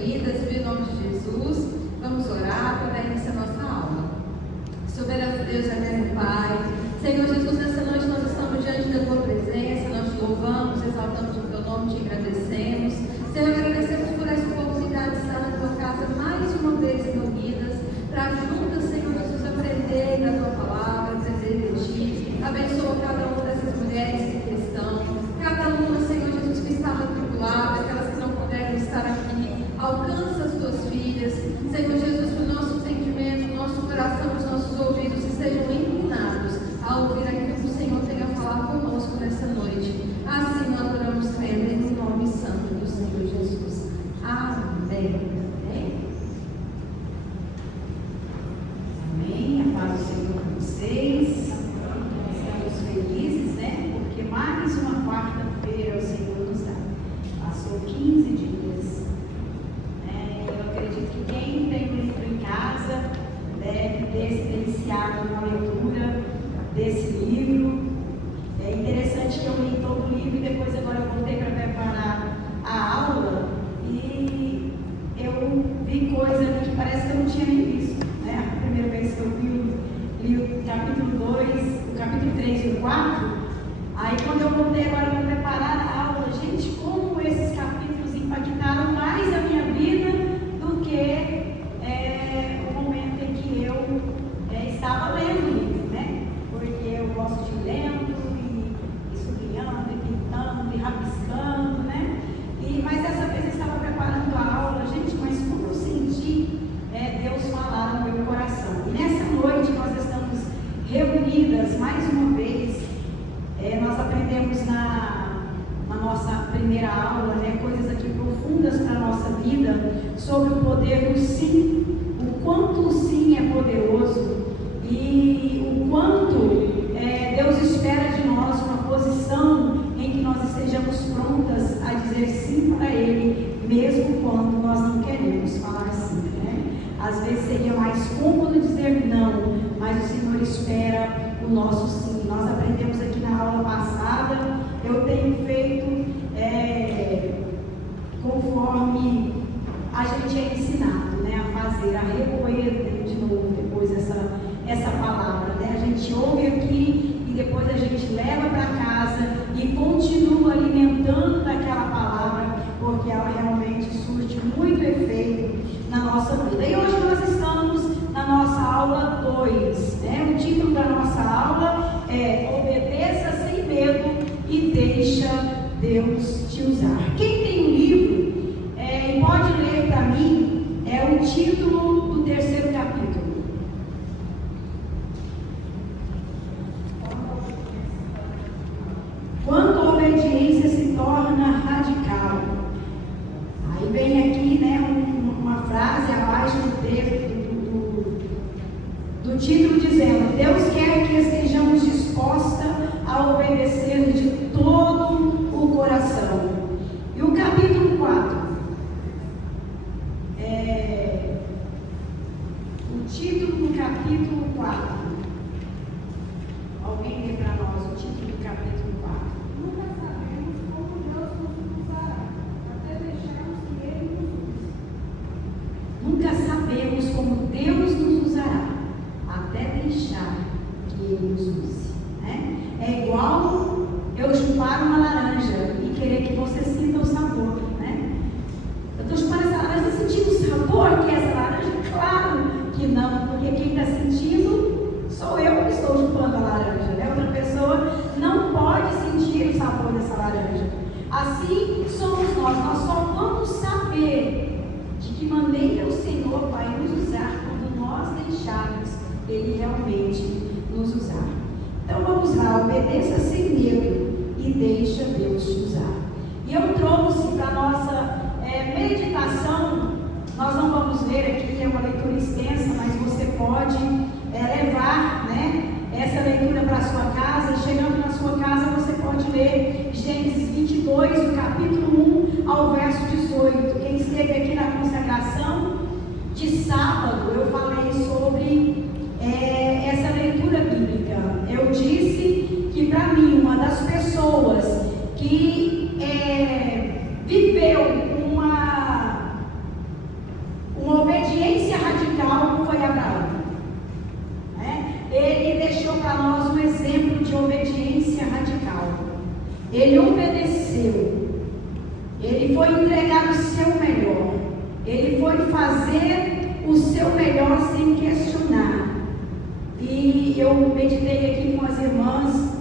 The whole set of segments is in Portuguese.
vidas, em nome de Jesus. Vamos orar para iniciar nossa aula. Soberano Deus, eterno Pai, Senhor Jesus, nessa noite nós estamos diante da Tua presença, nós te louvamos, exaltamos o Teu nome, te agradecemos. Senhor, agradecemos por essa oportunidade de estar na Tua casa mais uma vez reunidas, para juntas, Senhor Jesus, aprender da Tua palavra, aprender de Ti. Abençoa cada uma dessas mulheres que estão, cada uma, Senhor Jesus, que está matriculada, aquelas que não puderam estar aqui. Alcança as Tuas filhas, Senhor Jesus, que o nosso entendimento, o nosso coração, os nossos ouvidos estejam inclinados a ouvir aquilo que o Senhor tem a falar conosco nessa noite. Assim nós oramos, crendo em nome santo do Senhor Jesus. Amém. Amém. A paz do Senhor com vocês. Estamos felizes, né? Porque mais uma quarta-feira o Senhor nos dá. Passou 15 dias. Eu acredito que quem tem um livro em casa deve ter se deliciado na leitura desse livro. É interessante que eu li todo o livro e depois agora eu voltei para preparar a aula e eu vi coisa que parece que eu não tinha nem visto, né? A primeira vez que eu li o capítulo 2, o capítulo 3 e o 4, aí quando eu voltei agora para preparar a aula, gente, como esses capítulos impactaram mais a minha vida do que o momento em que eu estava lendo o livro, né? Porque eu gosto de lendo e sublinhando, e pintando, e rabiscando, né? Mas dessa vez eu estava preparando a aula, gente, mas como eu senti Deus falar no meu coração. E nessa noite nós estamos reunidas mais uma vez. Nós aprendemos na nossa primeira aula, né, coisas aqui profundas para a nossa vida, sobre o poder do sim, o quanto o sim é poderoso e o quanto Deus espera de nós uma posição em que nós estejamos prontas a dizer sim para Ele, mesmo quando nós não queremos falar sim, né? Às vezes seria mais cômodo dizer não, mas o Senhor espera o nosso sim. Nós aprendemos aqui na aula passada, eu tenho feito conforme a gente é ensinado, né, a fazer, a remoer de novo depois essa palavra, né? A gente ouve aqui e depois a gente leva para casa e continua alimentando daquela palavra, porque ela realmente surte muito efeito na nossa vida. E hoje nós estamos na nossa aula 2, né? O título da nossa aula é Obedeça sem medo e deixa Deus te usar. Quem tem um livro e pode ler para mim, é o título do 3º capítulo. Quando a obediência se torna radical. Aí vem aqui, né, uma frase abaixo do texto do título dizendo: Deus quer que estejamos dispostas a obedecer de todo o coração. E o capítulo 4. O título do capítulo 4. Alguém lê para nós o título do capítulo 4. Nunca sabemos como Deus nos usará, até deixarmos que Ele nos use. Nunca sabemos como Deus nos usará, até deixar que Ele nos use, né? É igual eu chupar uma laranja e querer que você sinta o sabor, né? Eu estou chupando essa laranja, está sentindo o sabor que é essa laranja? Claro que não, porque quem está sentindo sou eu que estou chupando a laranja, né? Outra pessoa não pode sentir o sabor dessa laranja. Assim somos nós só vamos saber de que maneira o Senhor vai nos usar quando nós deixarmos Ele realmente nos usar. Então vamos lá, obedeça sem medo e deixa Deus te usar. E eu trouxe para a nossa meditação, nós não vamos ler aqui, é uma leitura extensa, mas você pode levar, né, essa leitura para a sua casa. Chegando na sua casa, você pode ler Gênesis 22, do capítulo 1 ao verso 18. Quem esteve aqui na consagração de sábado, eu falei sobre essa leitura bíblica. Eu disse que para mim, uma das pessoas que viveu meditei aqui com as irmãs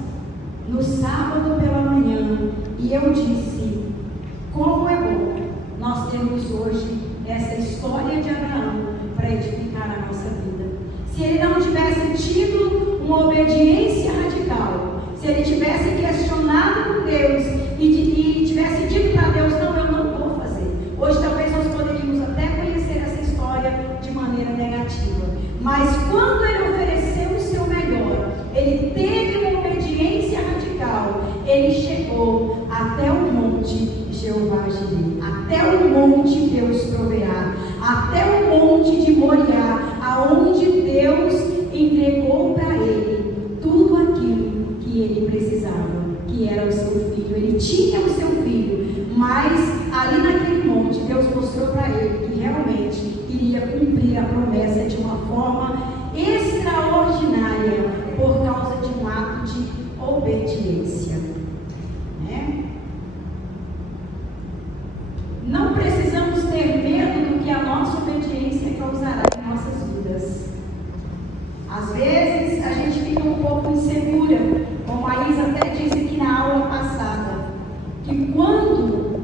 no sábado pela manhã e eu disse: como é bom nós temos hoje essa história de Abraão para edificar a nossa vida. Se ele não tivesse tido uma obediência radical, se ele tivesse questionado com Deus e tivesse dito para Deus: não, eu não vou fazer. Hoje talvez nós poderíamos até conhecer essa história de maneira negativa. Mas quando ele ofereceu o seu melhor, ele teve uma obediência radical, ele chegou até o monte Jeová Jireh, até o monte Deus proverá, até o monte de Moriá, aonde Deus entregou para ele tudo aquilo que ele precisava, que era o seu filho. Ele tinha o seu filho, mas ali naquele monte Deus mostrou para ele que realmente iria cumprir a promessa de uma forma extraordinária por causa de um ato de obediência, né? Não precisamos ter medo do que a nossa obediência causará em nossas vidas. Às vezes a gente fica um pouco insegura, como a Isa até disse aqui na aula passada, que quando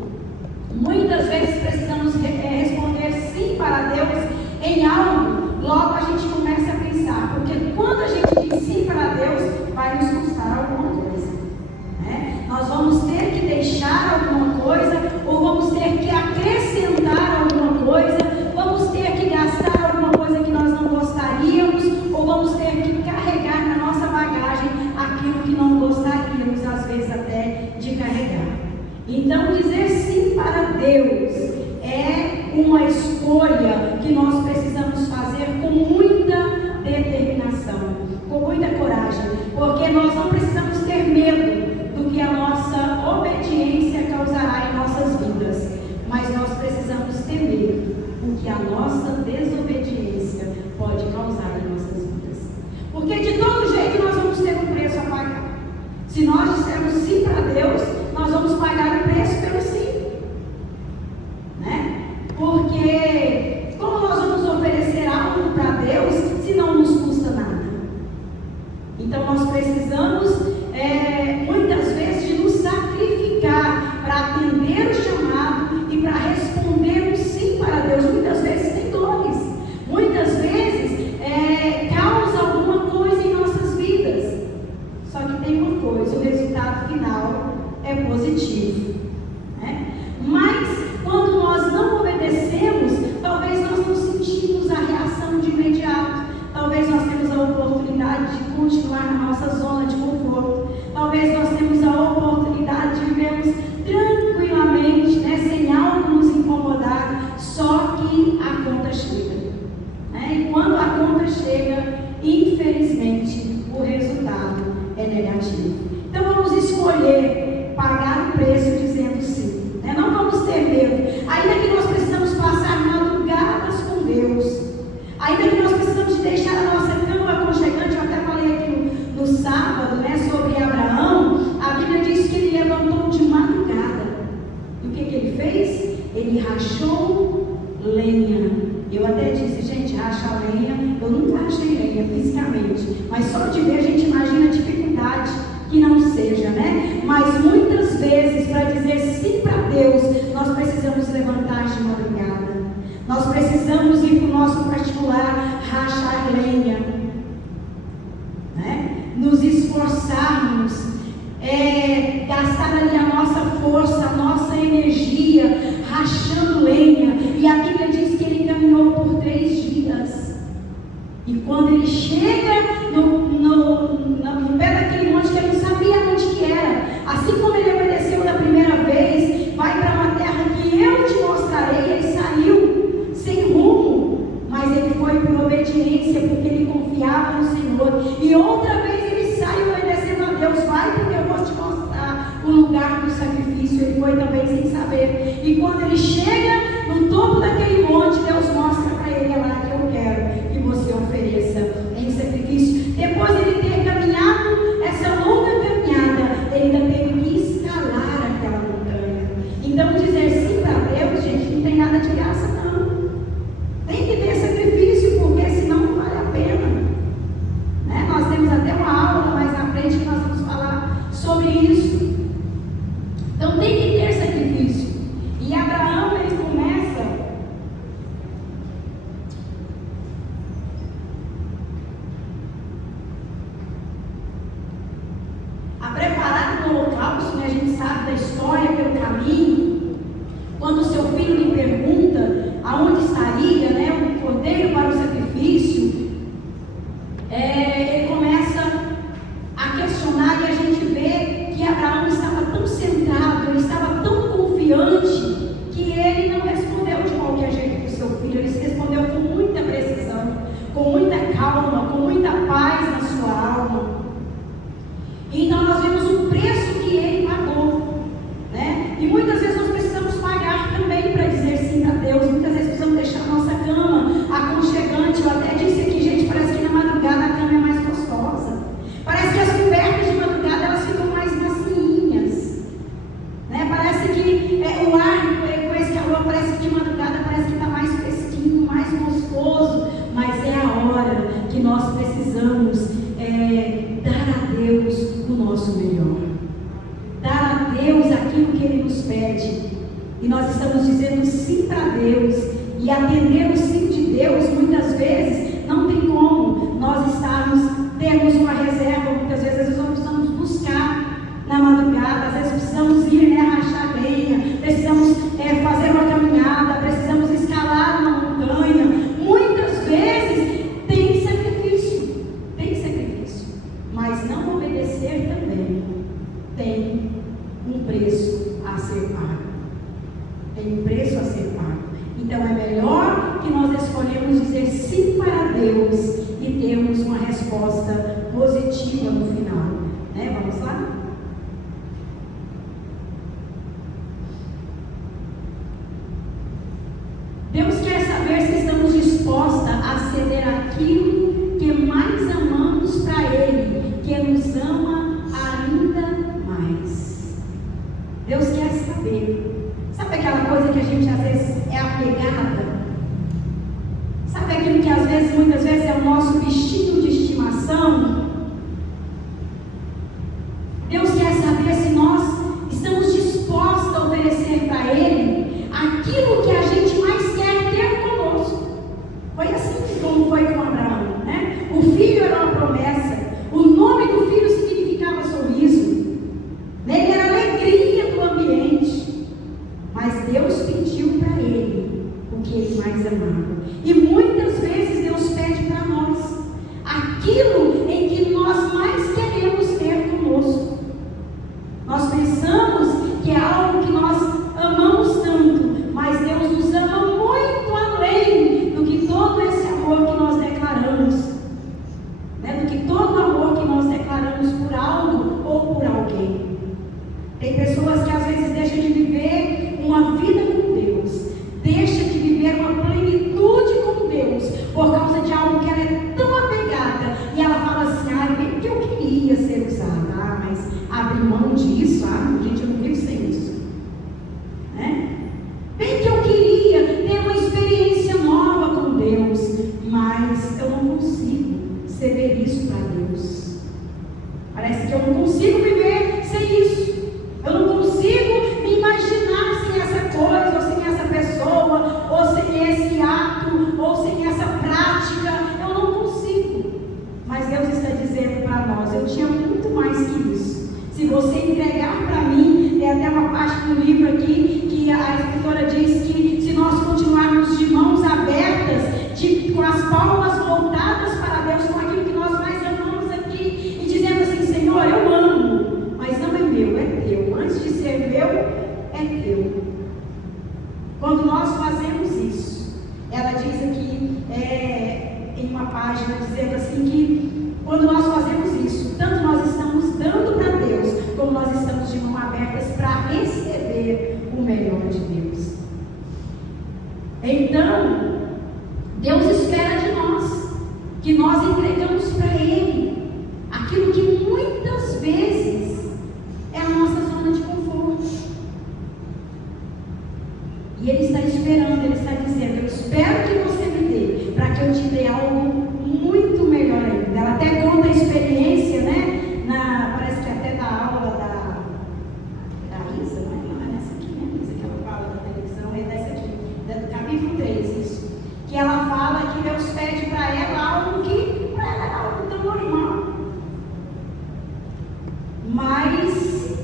muitas vezes precisamos responder sim para Deus em algo, logo a gente começa a pensar, porque quando a gente diz sim para Deus, vai nos custar alguma coisa, né? Nós vamos ter que deixar alguma coisa, ou vamos ter que acrescentar alguma coisa, vamos ter que gastar alguma coisa que nós não gostaríamos, ou vamos ter que carregar na nossa bagagem aquilo que não gostaríamos, às vezes até de carregar. Então, dizer sim para Deus é uma escolha que nós precisamos fazer com muita determinação, com muita coragem, porque nós não precisamos ter medo do que a nossa obediência causará em nossas vidas, mas nós precisamos temer o que a nossa desobediência pode causar em nossas vidas, porque de todo jeito nós vamos ter um preço a pagar. Se nós dissermos sim para Deus, nós vamos pagar o preço pelo sim, né? Porque como nós vamos oferecer algo para Deus se não nos custa nada? Então nós precisamos muitas vezes de nos sacrificar para atender o chamado e para responder um sim para Deus. Muitas vezes tem dores, muitas vezes causa alguma coisa em nossas vidas, só que tem uma coisa: o resultado final é positivo, né? Mas quando nós não obedecemos, talvez nós não sentimos a reação de imediato, talvez nós temos a oportunidade de continuar na nossa zona de conforto, talvez nós temos a oportunidade de vivermos tranquilamente, né, sem algo nos incomodar, só que a conta chega, né? E quando a conta chega, infelizmente, o resultado é negativo. Então vamos escolher pagar o preço dizendo sim, né? Não vamos ter medo, ainda que nós precisamos passar madrugadas com Deus, ainda que nós precisamos de deixar a nossa cama aconchegante. Eu até falei aqui no sábado, né, sobre Abraão. A Bíblia diz que ele levantou de madrugada, e o que ele fez? Ele rachou lenha. Eu até disse: gente, rachar lenha, eu nunca rachei lenha fisicamente, mas só de ver a gente imagina a dificuldade que não seja, né? Mas muitas vezes, para dizer sim para Deus, nós precisamos levantar de madrugada, nós precisamos ir para o nosso particular, rachar lenha, né? Nos esforçarmos, gastar ali a nossa força, a nossa energia, rachando lenha. E a Bíblia diz que ele caminhou por 3 dias, e quando ele chega no pé daquele monte, que ele não sabia onde que era, assim como ele obedeceu da primeira vez: vai para uma terra que eu te mostrarei. Ele saiu sem rumo, mas ele foi por obediência, porque ele confiava no Senhor. E outra vez ele saiu obedecendo a Deus: vai, porque eu vou te mostrar o lugar do sacrifício. Ele foi também sem saber, e quando ele chega no topo daquele monte, Deus mostra para ele: é lá que eu quero que você ofereça em sacrifício. Depois de ele ter caminhado essa longa caminhada, ele ainda teve que escalar aquela montanha. Então, dizer sim para Deus, gente, não tem nada de graça, não. Tem que ter sacrifício, porque senão não vale a pena, né? Nós temos até uma sabe da história pelo caminho, quando o seu filho lhe pergunta aonde estaria, né, o cordeiro para o sacrifício, ele começa a questionar, e a gente vê que Abraão estava tão centrado, ele estava tão confiante, que ele não respondeu de qualquer jeito para o seu filho, ele respondeu com muita precisão, com muita calma, com muita paz na sua alma. Então nós vemos o preço que ele pagou, né? E muitas vezes nós precisamos pagar também para dizer sim a Deus. Muitas vezes precisamos deixar a nossa cama aconchegante. Eu até disse aqui, gente, parece que na madrugada a cama é mais gostosa. Parece que as cobertas de madrugada elas ficam mais macinhas, né? Parece que o ar com esse calor, parece que de madrugada parece que está mais fresquinho, mais gostoso. Mas é a hora que nós precisamos dar a Deus o nosso melhor, dar a Deus aquilo que Ele nos pede. E nós estamos dizendo sim para Deus, e atender o sim de Deus muitas vezes não tem como nós termos uma reserva. Muitas vezes nós precisamos buscar na madrugada, às vezes precisamos ir, rachar lenha, precisamos fazer uma caminhada, precisamos escalar uma montanha. Muitas vezes tem sacrifício, mas não obedecer também tem um preço a ser pago. Então é melhor que nós escolhemos dizer sim para Deus e termos uma resposta positiva no final, né? Vamos lá? Deus quer saber se estamos dispostas a ceder aquilo que mais amamos para Ele, que nos ama ainda mais. Deus quer saber. Sabe aquela coisa que a gente às vezes é apegada? Sabe aquilo que às vezes, muitas vezes é o nosso bichinho de estimação? Deus quer saber se nós estamos dispostos a oferecer para Ele aquilo que a gente mais quer ter conosco. Foi assim como foi com Abraão, né? O filho era uma promessa, o nome do filho significava sorriso, nele era alegria do ambiente, mas Deus pediu para ele o que ele mais amava. E muitas vezes Deus pede para nós aquilo em que nós mais queremos ter conosco. Nós pensamos que é algo que nós amamos tanto, mas Deus nos ama muito além do que todo esse amor que nós declaramos, né? Do que todo amor que nós declaramos por algo ou por alguém. Tem pessoas que às vezes deixam de viver uma vida com Deus, deixam de viver uma plenitude com Deus, por causa de algo que ela é tão apegada, e ela fala assim, bem que eu queria ser usada, mas abrir mão disso, gente, eu não vivo sem isso, né? Bem que eu queria ter uma experiência nova com Deus, mas eu não consigo ceder isso para Deus. Parece que eu não consigo viver sem isso. Eu não consigo me imaginar sem essa coisa, ou sem essa pessoa, ou sem esse ato, ou sem essa prática. Eu não consigo. Mas Deus está dizendo para nós, eu tinha muito mais que isso. Se você entregar para mim, tem até uma parte do livro aqui que a escritora diz que se nós continuarmos de mãos abertas, com as palmas voltadas para Deus, com aquilo que nós mais amamos aqui, e dizendo assim, Senhor, eu amo, mas não é meu, é teu. Antes de ser meu, é teu. Quando nós fazemos isso, ela diz aqui em uma página, dizendo assim que quando nós fazemos isso, tanto nós estamos dando para Deus, como nós estamos de mãos abertas para receber o melhor de Deus. Então, Deus espera de nós que nós entregamos para Ele aquilo que muitas vezes é a nossa zona de conforto. E Ele está esperando, Ele está dizendo, eu espero que você me dê, para que eu te dê algo muito melhor ainda. Ela até conta a experiência, né? Parece que até da aula da Isa, não é nessa aqui, né? Isa, que ela fala da televisão, é dessa aqui, do capítulo 3, isso. Que ela fala que Deus pede para ela algo que para ela é algo tão normal. Mas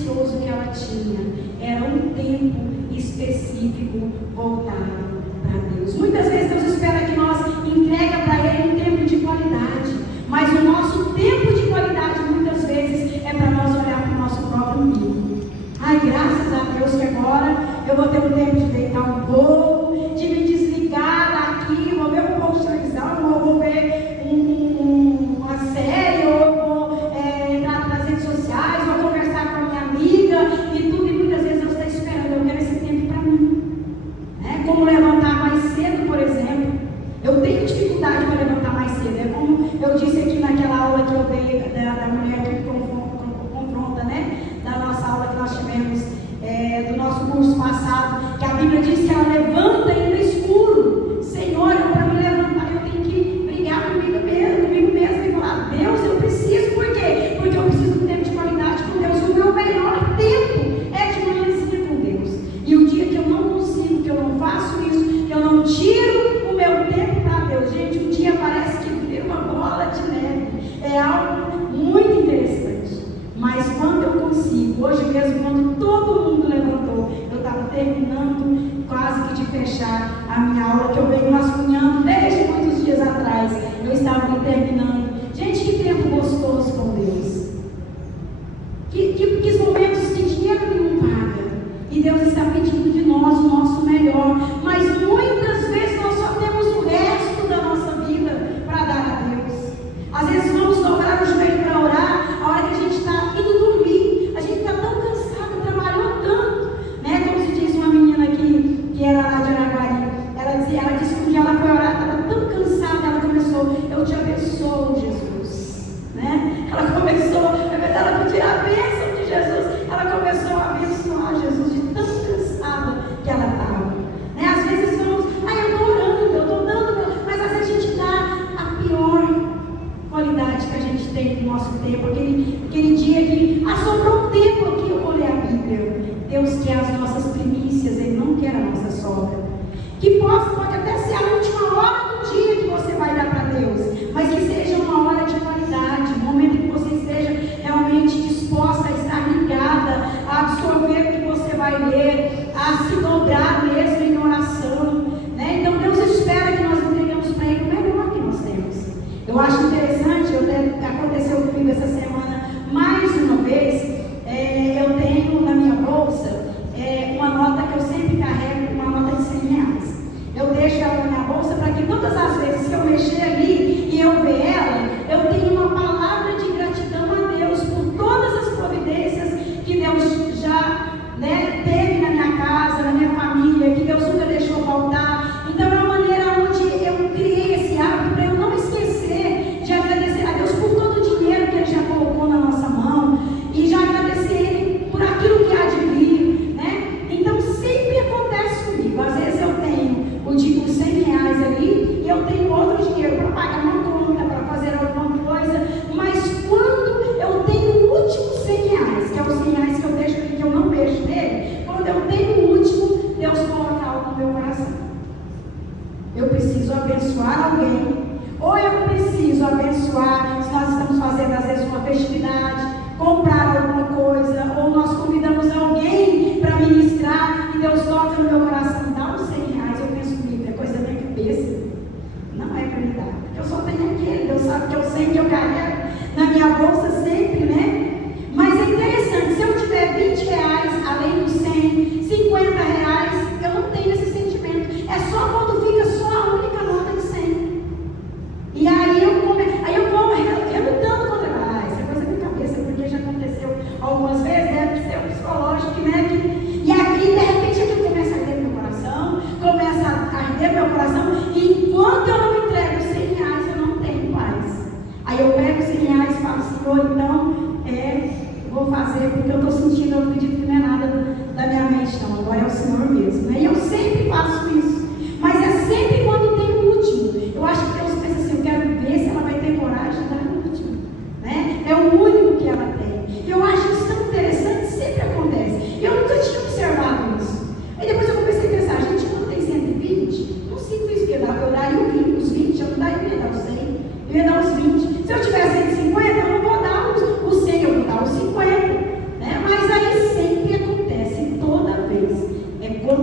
precioso que ela tinha era um tempo específico voltado para Deus. Muitas vezes Deus espera que nós entregue para Ele um tempo de qualidade, mas o nosso tempo de qualidade muitas vezes é para nós olhar para o nosso próprio umbigo. Ai, graças a Deus que agora eu vou ter um tempo de deitar um pouco, de me desligar daqui, vou ver um pouco de televisão, ou vou ver uma série, ou eu vou entrar nas redes sociais, vou conversar com a minha amiga e tudo, e muitas vezes Deus está esperando, eu quero esse tempo para mim. Como levantar mais cedo, por exemplo. Eu tenho dificuldade para levantar mais cedo. É como eu disse aqui naquela aula que eu dei da mulher que confronta, da nossa aula que nós tivemos, do nosso curso passado, que a Bíblia diz que ela levanta ainda escuro. Senhor, para me levantar, eu tenho que brigar comigo mesmo e falar: Deus, eu preciso. Por quê? Porque eu preciso de um tempo de qualidade com Deus. O meu melhor tempo é de manhãzinha com Deus. E o dia que eu não consigo, que eu não faço isso, que eu não tiro o meu tempo para Deus, gente, um dia parece que vira uma bola de neve. É algo muito interessante. Mas quando eu consigo, hoje mesmo, quando todo mundo levantou, eu estava terminando quase que de fechar a minha aula, que eu venho rascunhando desde muitos dias atrás. Eu estava terminando. Gente, que tempo gostoso com Deus. Que momentos que dinheiro nenhum paga. E Deus está pedindo de nós o nosso melhor. Mas muitas vezes nós só temos o resto da nossa vida para dar a Deus. Às vezes vamos dobrar o joelho para orar, a hora que a gente está indo dormir, a gente está tão cansado, trabalhou tanto, Como se diz uma menina que era lá de Araguari, ela disse que um dia ela foi orar, estava tão cansada, ela começou: eu te abençoo, Jesus, Ela começou, ao invés dela pedir a bênção de Jesus, ela começou a abençoar Jesus, de tão cansada que ela estava. Às vezes vamos: eu estou orando, eu estou dando, mas às vezes a gente dá a pior qualidade que a gente tem no nosso tempo, aquele dia que sobrou um tempo aqui, eu vou ler a Bíblia. Deus quer as nossas primícias, Ele não quer a nossa sobra. Que pode até ser a última hora do dia que você vai dar para Deus, mas que seja uma hora de qualidade, um momento em que você esteja realmente disposta a estar ligada, a absorver o que você vai ler, a se dobrar mesmo em oração, Então Deus espera que nós entregamos para Ele o melhor que nós temos. Eu acho interessante, aconteceu comigo essa semana, mais uma vez, eu tenho na minha bolsa uma nota que eu sempre carrego, uma nota de R$100. Eu deixo ela na minha bolsa para que todas as vezes que eu mexer ali e eu ver ela, eu tenho uma palavra de gratidão a Deus por todas as providências que Deus já teve na minha casa, na minha família, que Deus nunca deixou faltar. Então é uma maneira onde eu criei esse hábito para eu não esquecer de agradecer a Deus por todo o dinheiro que Ele já colocou na nossa mão e já agradecer Ele por aquilo que há de vir, Então sempre acontece comigo. Às vezes eu tenho os R$100 ali e eu tenho outro dinheiro para pagar uma conta, para fazer alguma coisa, mas quando eu tenho o último R$100, que é os R$100 que eu deixo ali, que eu não mexo nele, quando eu tenho o último, Deus coloca algo no meu coração. Eu preciso abençoar alguém, ou eu preciso abençoar, se nós estamos fazendo às vezes uma festividade, comprar alguma coisa, ou nós convidamos alguém para ministrar e Deus toca no meu coração: dá uns R$100. Eu penso comigo: é coisa da minha cabeça, não é para me dar, porque eu só tenho aquele. Deus sabe que eu sei que eu carrego na minha bolsa sempre, Mas é interessante, se eu tiver R$20, além dos R$100, R$50, eu não tenho esse sentimento. É só quando fica só a única nota de 100. E aí eu vou relutando contra isso é coisa da minha cabeça, porque já aconteceu algumas vezes, deve ser um psicológico, E aqui, de repente, aquilo começa a arder meu coração, e enquanto eu não entrego os R$100, eu não tenho paz. Aí eu pego os R$100 e falo: Senhor, então, vou fazer, porque eu estou sentindo, eu acredito que não é nada da minha mente, não, agora é o Senhor mesmo. E eu sempre faço isso, mas é sempre quando tem o último. Eu acho que Deus pensa assim: eu quero ver se ela vai ter coragem de dar o último, É o único que ela tem. Eu acho isso tão interessante, sempre acontece. Eu nunca tinha observado isso. Aí depois eu comecei a pensar: gente, quando tem 120, não sinto isso, porque eu daria os 20, eu não daria, eu ia dar os 100, eu ia dar os 20. Se eu tiver 150, eu não vou dar os 100, eu vou dar os 50, Mas aí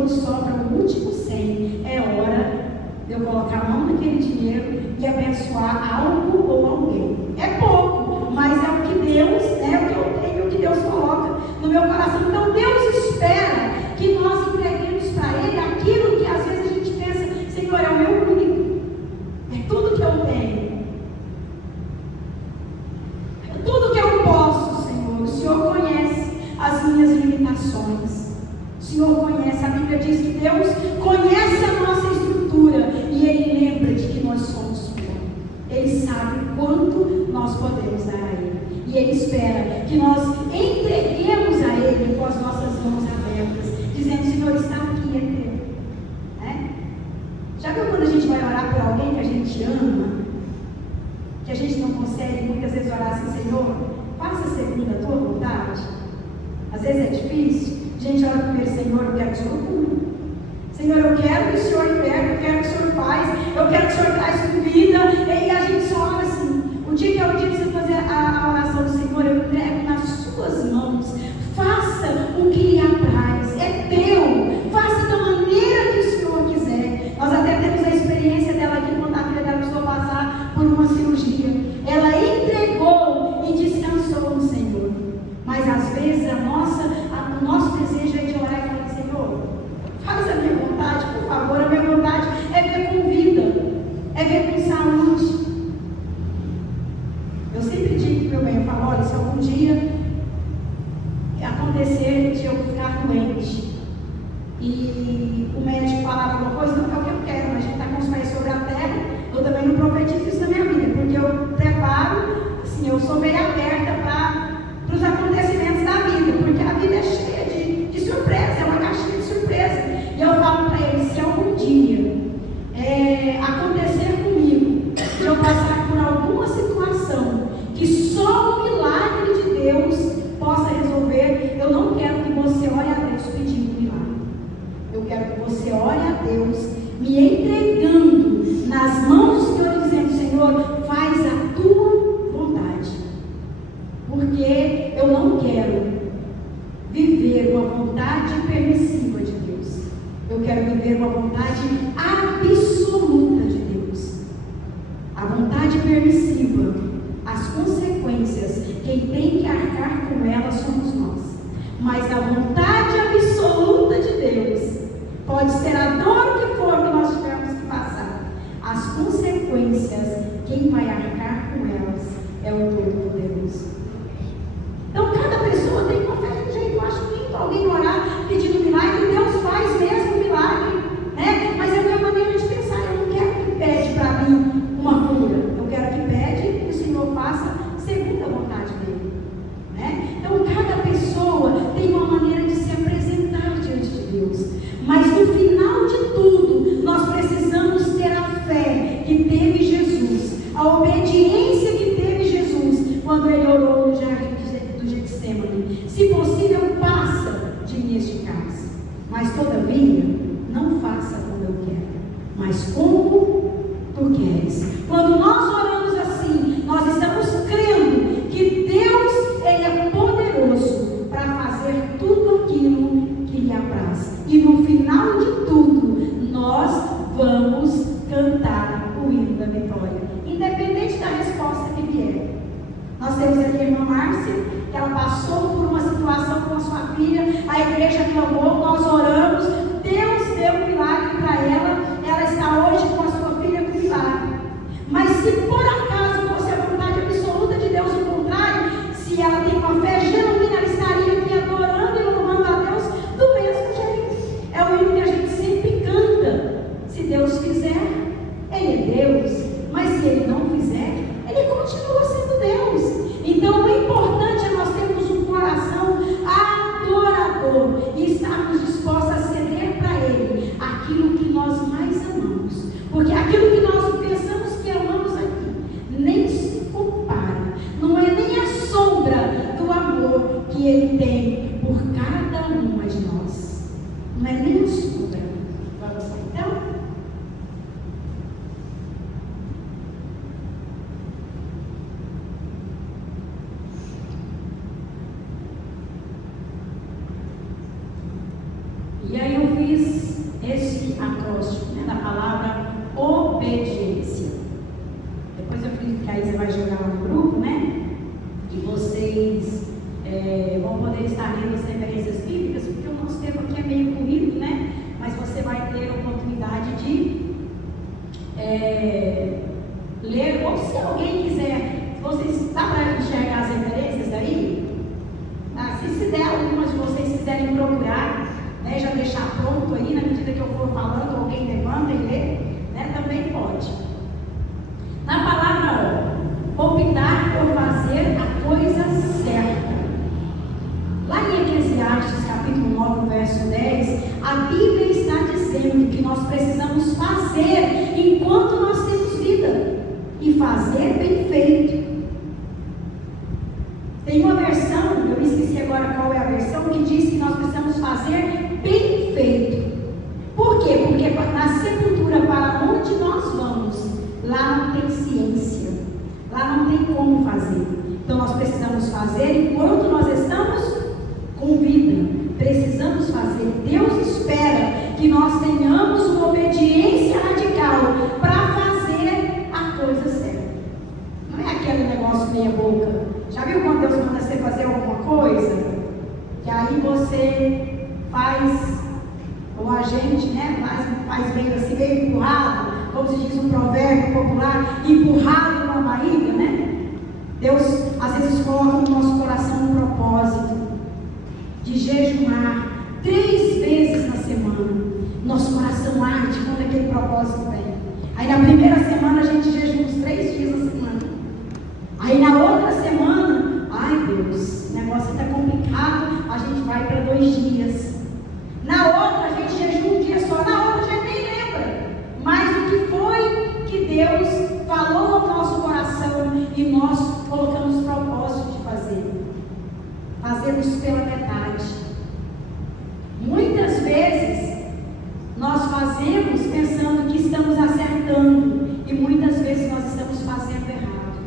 quando sobra o último 100, é hora de eu colocar a mão naquele dinheiro e abençoar algo ou alguém. É pouco, mas é o que Deus, né, o que eu tenho, o que Deus coloca no meu coração. Então Deus espera que nós entreguemos para Ele aquilo que às vezes a gente pensa: Senhor, é o meu único, é tudo que eu tenho, é tudo que eu posso, Senhor. O Senhor conhece as minhas limitações, o Senhor conhece. A Bíblia diz que Deus conhece a nossa estrutura e Ele lembra de que nós somos pó. Ele sabe quanto nós podemos dar a Ele, e Ele espera que nós entreguemos a Ele com as nossas mãos abertas, dizendo: Senhor, está aqui, é teu. Né? Já viu quando a gente vai orar por alguém que a gente ama, que a gente não consegue muitas vezes orar assim: Senhor, faça segundo a tua vontade? Às vezes é difícil. A gente ora primeiro: Senhor, eu quero que o Senhor cure. Senhor, eu quero que o Senhor liberta, eu quero que o Senhor faz, eu quero que o Senhor traz vida. E a gente só ora assim. O dia que é o dia de você fazer a oração do Senhor, eu entrego nas suas mãos. Faça o que lhe apraz, é teu. Faça da maneira que o Senhor quiser. Nós até temos a experiência dela aqui, quando a filha dela precisou passar por uma cirurgia. Ela entregou e descansou no Senhor. Mas às vezes o nosso desejo é de orar e falar: Senhor, faz a minha vontade, por favor. A minha vontade é ver com vida, é ver com saúde. Eu sempre digo para o meu bem, eu falo: olha, se algum dia acontecer de eu ficar doente e o médico falar alguma coisa, não é o que eu quero, mas a gente está com os pés sobre a terra, eu também não profetizo isso na minha vida, porque eu preparo, assim, eu sou meio aberta para os acontecimentos da vida, porque a vida é cheia de surpresa, é uma caixinha de surpresa. E eu falo para ele: se algum dia acontecer comigo, se eu passar por alguma situação que só o milagre de Deus possa resolver, eu não quero que você ore a Deus pedindo milagre. Eu quero que você ore a Deus me entregando nas mãos do Senhor, dizendo: Senhor, faz a tua vontade. Porque eu não quero viver uma vontade permissiva de Deus. Eu quero viver uma vontade absoluta de Deus. A vontade permissiva, as consequências, quem tem que arcar com elas somos nós. Mas a vontade absoluta de Deus, pode ser a dor que for que nós tivermos que passar, as consequências, quem vai arcar com elas é o Todo-Poderoso. Então cada pessoa tem uma fé de um jeito. Eu acho lindo alguém orar pedindo milagre, Deus faz mesmo milagre, né? Mas é a minha maneira de pensar. Eu não quero que pede para mim uma cura, eu quero que pede que o Senhor faça segundo a vontade dele, né? Então cada pessoa tem uma maneira de se apresentar diante de Deus, mas no final de tudo nós precisamos ter a fé que teve Jesus, a obediência que teve Jesus quando ele orou no jardim do Getsemane: se possível, passa de mim este cálice, mas todavia não faça como eu quero, mas como tu queres. Quando nós oramos assim, nós estamos crendo que Deus, ele é poderoso para fazer tudo aquilo que lhe apraz, e no final de tudo nós vamos cantar o hino da vitória, independente da resposta que vier. Nós temos aqui a irmã Márcia, que ela passou por uma situação com a sua filha, a igreja clamou, nós oramos, Deus deu um milagre para ela, ela está hoje com a sua filha com milagre. Mas se por acaso fosse a vontade absoluta de Deus o contrário, se ela tem uma fé genuína, ela estaria aqui adorando e louvando a Deus do mesmo jeito. É o hino que a gente sempre canta: se Deus fizer, ele é Deus, mas se ele não fizer, ele continua sendo Deus. Então o importante é nós termos um coração adorador e estarmos dispostos a vocês vão poder estar lendo as referências bíblicas, porque o nosso tempo aqui é meio corrido, né? Mas você vai ter a oportunidade de ler, ou se alguém quiser, vocês, dá para enxergar as referências daí? Se der algumas de vocês quiserem procurar, né, já deixar pronto aí, na medida que eu for falando, alguém levanta e lê, né, também pode. Na palavra optar por fazer a coisa certa. Lá em Eclesiastes, capítulo 9, verso 10, a Bíblia está dizendo que nós precisamos fazer enquanto nós temos vida, e fazer bem feito. Tem uma versão, eu me esqueci agora qual é a versão, que diz que nós precisamos fazer bem feito. Por quê? Porque na sepultura, para onde nós vamos, lá não tem ciência, lá não tem como fazer. Então nós precisamos fazer enquanto nós estamos com vida. Precisamos fazer. Deus espera que nós tenhamos uma obediência radical para fazer a coisa certa. Não é aquele negócio meia boca. Já viu quando Deus manda você fazer alguma coisa? Que aí você faz, ou a gente, né, faz meio assim, meio empurrado, como se diz um provérbio popular, empurrado na barriga, né? Deus às vezes coloca no nosso coração um propósito de jejuar 3 vezes na semana. Nosso coração arde quando aquele propósito vem. Aí na primeira semana a gente jejua uns 3 dias na semana. Aí na outra semana, ai Deus, o negócio está complicado, a gente vai para 2 dias. Na outra a gente jejua um dia só, na outra a gente nem lembra. Mas o que foi que Deus falou no nosso coração e nós colocamos propósito de fazer? Fazemos pela metade. Muitas vezes nós fazemos pensando que estamos acertando e muitas vezes nós estamos fazendo errado.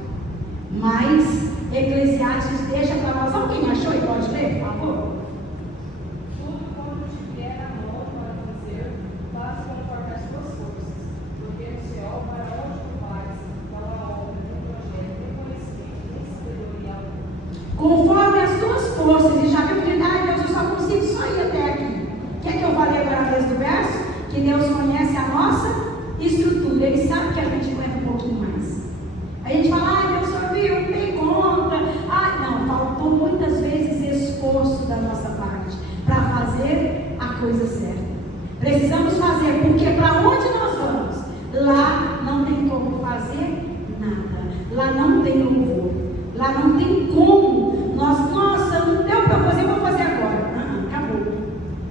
Mas Eclesiastes deixa para nós. Alguém achou e pode ler, por favor? Tudo quanto te vier na mão para fazer, faça conforme as tuas forças, porque no Senhor, para onde tu vais, não há obra, nem projeto, nem conhecimento, nem sabedoria alguma. Conforme as tuas forças. E já viu que, Deus, eu só consigo só ir até aqui. Quer que eu fale agora mesmo do verso? Que Deus conhece a nossa estrutura. Ele sabe que a gente leva um pouquinho mais. A gente fala, Deus só viu, não tem conta. Não, faltou muitas vezes esforço da nossa parte para fazer a coisa certa. Precisamos fazer, porque para onde nós vamos? Lá não tem como fazer nada. Lá não tem louvor. Lá não tem como. Nossa, não deu para fazer, vou fazer agora. Acabou.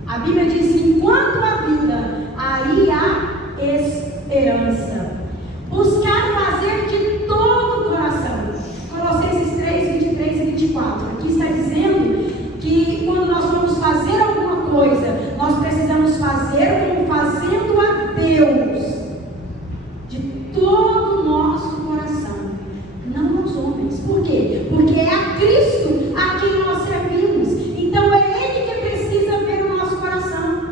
A Bíblia diz que enquanto há vida, aí há esperança. Buscar fazer de todo o coração. Colossenses 3, 23 e 24. Aqui está dizendo que quando nós vamos fazer alguma coisa, nós precisamos fazer como fazendo a Deus. De todo o nosso coração. Não aos homens. Por quê? Porque é a Cristo a quem nós servimos. Então é Ele que precisa ver o nosso coração.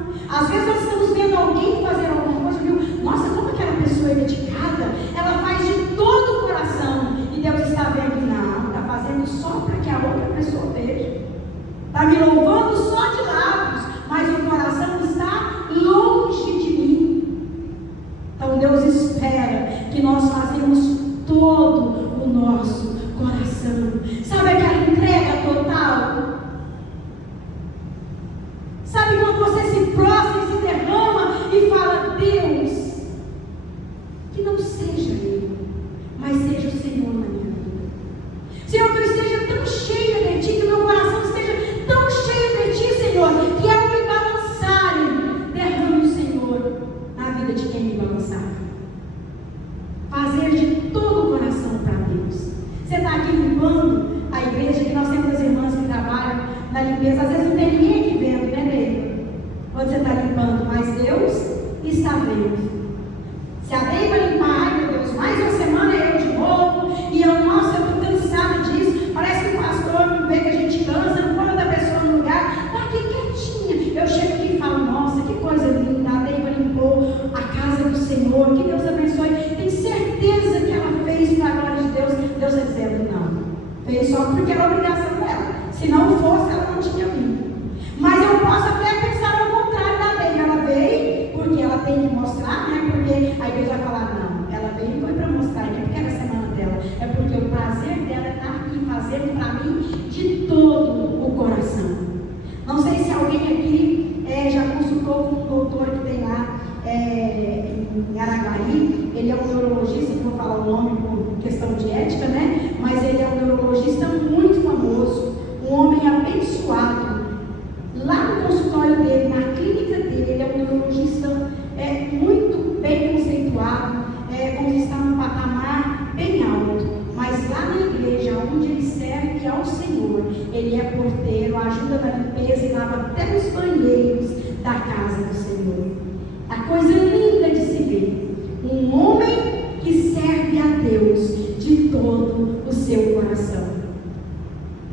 Veio só porque era obrigação dela. Se não fosse, ela não tinha vindo. Mas eu posso até pensar ao contrário da lei. Ela veio porque ela tem que mostrar, né? Porque a igreja vai falar, não, ela veio foi para mostrar, não é porque era a semana dela, é porque o prazer dela é estar aqui fazendo para mim de todo o coração. Não sei se alguém aqui já consultou com um doutor que tem lá em Araguari. Ele é um neurologista, não vou falar o nome por questão de ética, né? Mas ele é um neurologista muito famoso, um homem abençoado. Lá no consultório dele, na clínica dele, ele é um neurologista muito bem conceituado, como está num patamar bem alto. Mas lá na igreja, onde ele serve ao Senhor, ele é porteiro, ajuda na limpeza e lava até os banheiros da casa do Senhor. A coisa linda de se ver. Um homem que serve a Deus de todo o seu coração.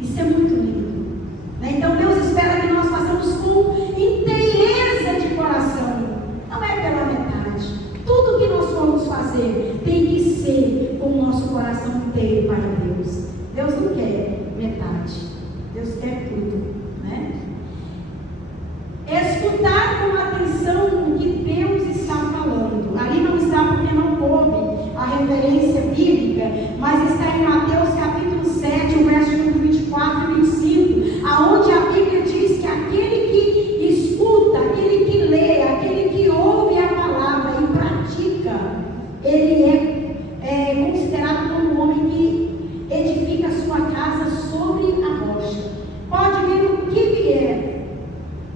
Isso é muito lindo, né? Então Deus espera que nós façamos com inteireza de coração. Não é pela metade. Tudo que nós formos fazer tem que ser com o nosso coração inteiro para Deus. Deus não quer metade. Deus quer tudo, né? Escutar com atenção o que Deus está falando. Ali não está porque não coube a referência bíblica, mas está em Mateus capítulo 7, o verso 24 e 25, aonde a Bíblia diz que aquele que escuta, aquele que lê, aquele que ouve a palavra e pratica, ele é considerado como um homem que edifica a sua casa sobre a rocha. Pode vir o que vier,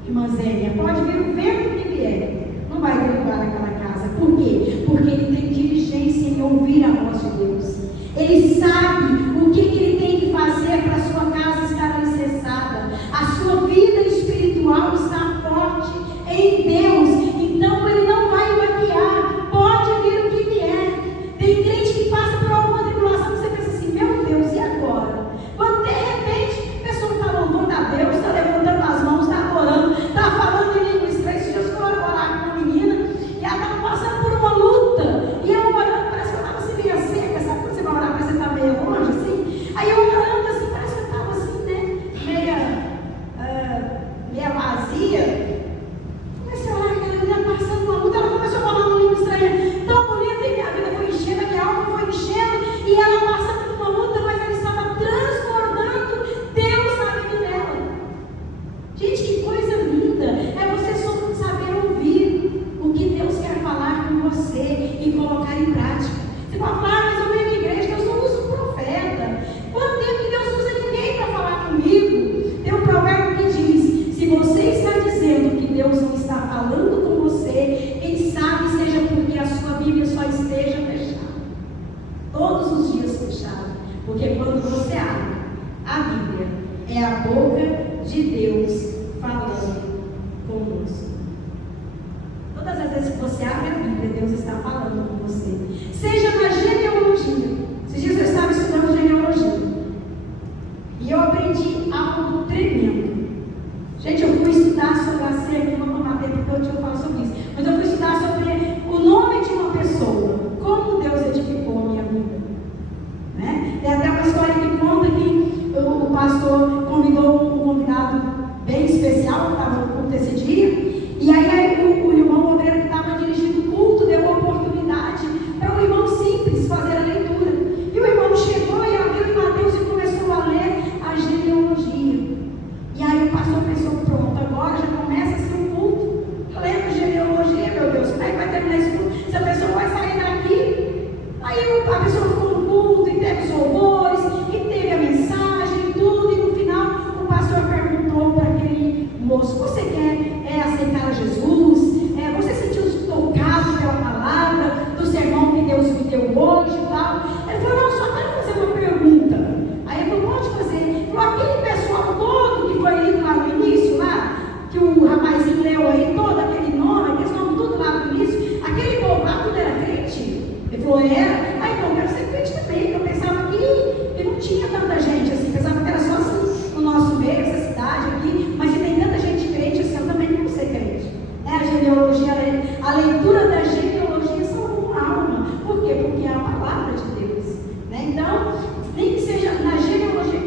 irmã Zélia, pode vir o vento que vier, não vai derrubar aquela casa. Por quê? Porque ele tem diligência em ouvir a voz de Deus. Ele sabe o que ele tem que fazer para a sua casa estar alicerçada. A sua vida espiritual está forte em Deus. Então ele não vai vaquear. Pode vir o que vier. Tem crente que passa por alguma tribulação que você pensa assim, meu Deus, e agora? Quando de repente a pessoa está louvando a Deus, está levantando as mãos, está adorando, está falando em língua estranha. Esses dias eu fui orar com uma menina e ela estava passando por uma luta. E eu orando, parece que eu estava assim meio seca, sabe quando você vai orar, parece que você está meio longe assim? Aí eu orando assim, parece que eu estava assim, né? Meia vazia. Comecei a orar, aquela menina passando uma luta, ela começou a falar uma língua estranha tão bonita e minha vida foi enchendo, a minha alma foi enchendo, e ela passando por uma luta, mas ela estava transbordando Deus na vida dela. Gente, que coisa linda! É você só saber ouvir o que Deus quer falar com você e colocar em prática. Você pode falar, mas eu venho na igreja, Deus não usa um profeta. Quanto tempo que Deus usa ninguém para falar comigo? Tem um provérbio que diz, se você está dizendo que Deus não está falando com você, quem sabe seja porque a sua Bíblia só esteja fechada. Todos os dias fechada. Porque quando você abre a Bíblia, é a boca de Deus falando conosco. Todas as vezes que você abre a Bíblia, Deus está falando com você. Seja na genealogia. Esses dias eu estava estudando genealogia. E eu aprendi algo tremendo. Gente, eu fui estudar sobre a ceia, não vou bater porque eu falo sobre isso. Mas eu fui estudar sobre o nome de uma pessoa. Como Deus edificou a minha vida. Né? Tem até uma história que conta que o pastor convidou um convidado bem especial que estava no culto esse dia. E aí o irmão obreiro que estava dirigindo o culto deu uma oportunidade para um irmão simples fazer a leitura. E o irmão chegou e abriu em Mateus e começou a ler a genealogia. E aí o pastor pensou, pronto, agora já começa a ser um culto lendo genealogia, meu Deus, como é que vai terminar esse culto? Essa pessoa vai sair daqui. Aí a pessoa ficou no culto e teve os louvores, e teve a mensagem e tudo, e no final o pastor perguntou para aquele moço, você quer aceitar a Jesus? Você sentiu tocado pela palavra, do sermão que Deus me deu hoje e tal? Ele falou, não, só quero fazer uma pergunta. Aí ele falou, pode fazer. Ele falou, aquele pessoal todo que foi lido lá no início, lá, que o rapazinho leu aí, todo aquele nome, aqueles nomes tudo lá no início, aquele povo lá tudo era crente? Ele falou, era. Aí então, eu quero ser crente também, porque eu pensava que não tinha tanta gente assim, pensava que era só assim no nosso meio, essa cidade aqui, mas se tem tanta gente crente assim, eu também não vou ser crente. A genealogia, a leitura da genealogia salvou a alma. Por quê? Porque é a palavra de Deus. Né? Então, nem que seja na genealogia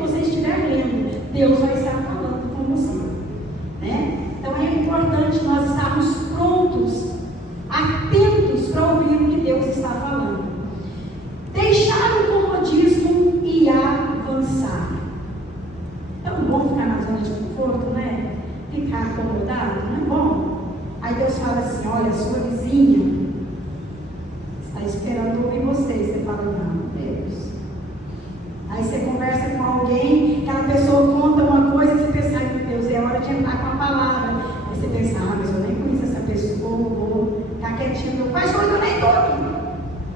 fala, não, Deus. Aí você conversa com alguém, aquela pessoa conta uma coisa, você pensa, ai meu Deus, é hora de entrar com a palavra. Aí você pensa, mas eu nem conheço essa pessoa, vou ficar quietinho, faz conta, eu nem estou aqui,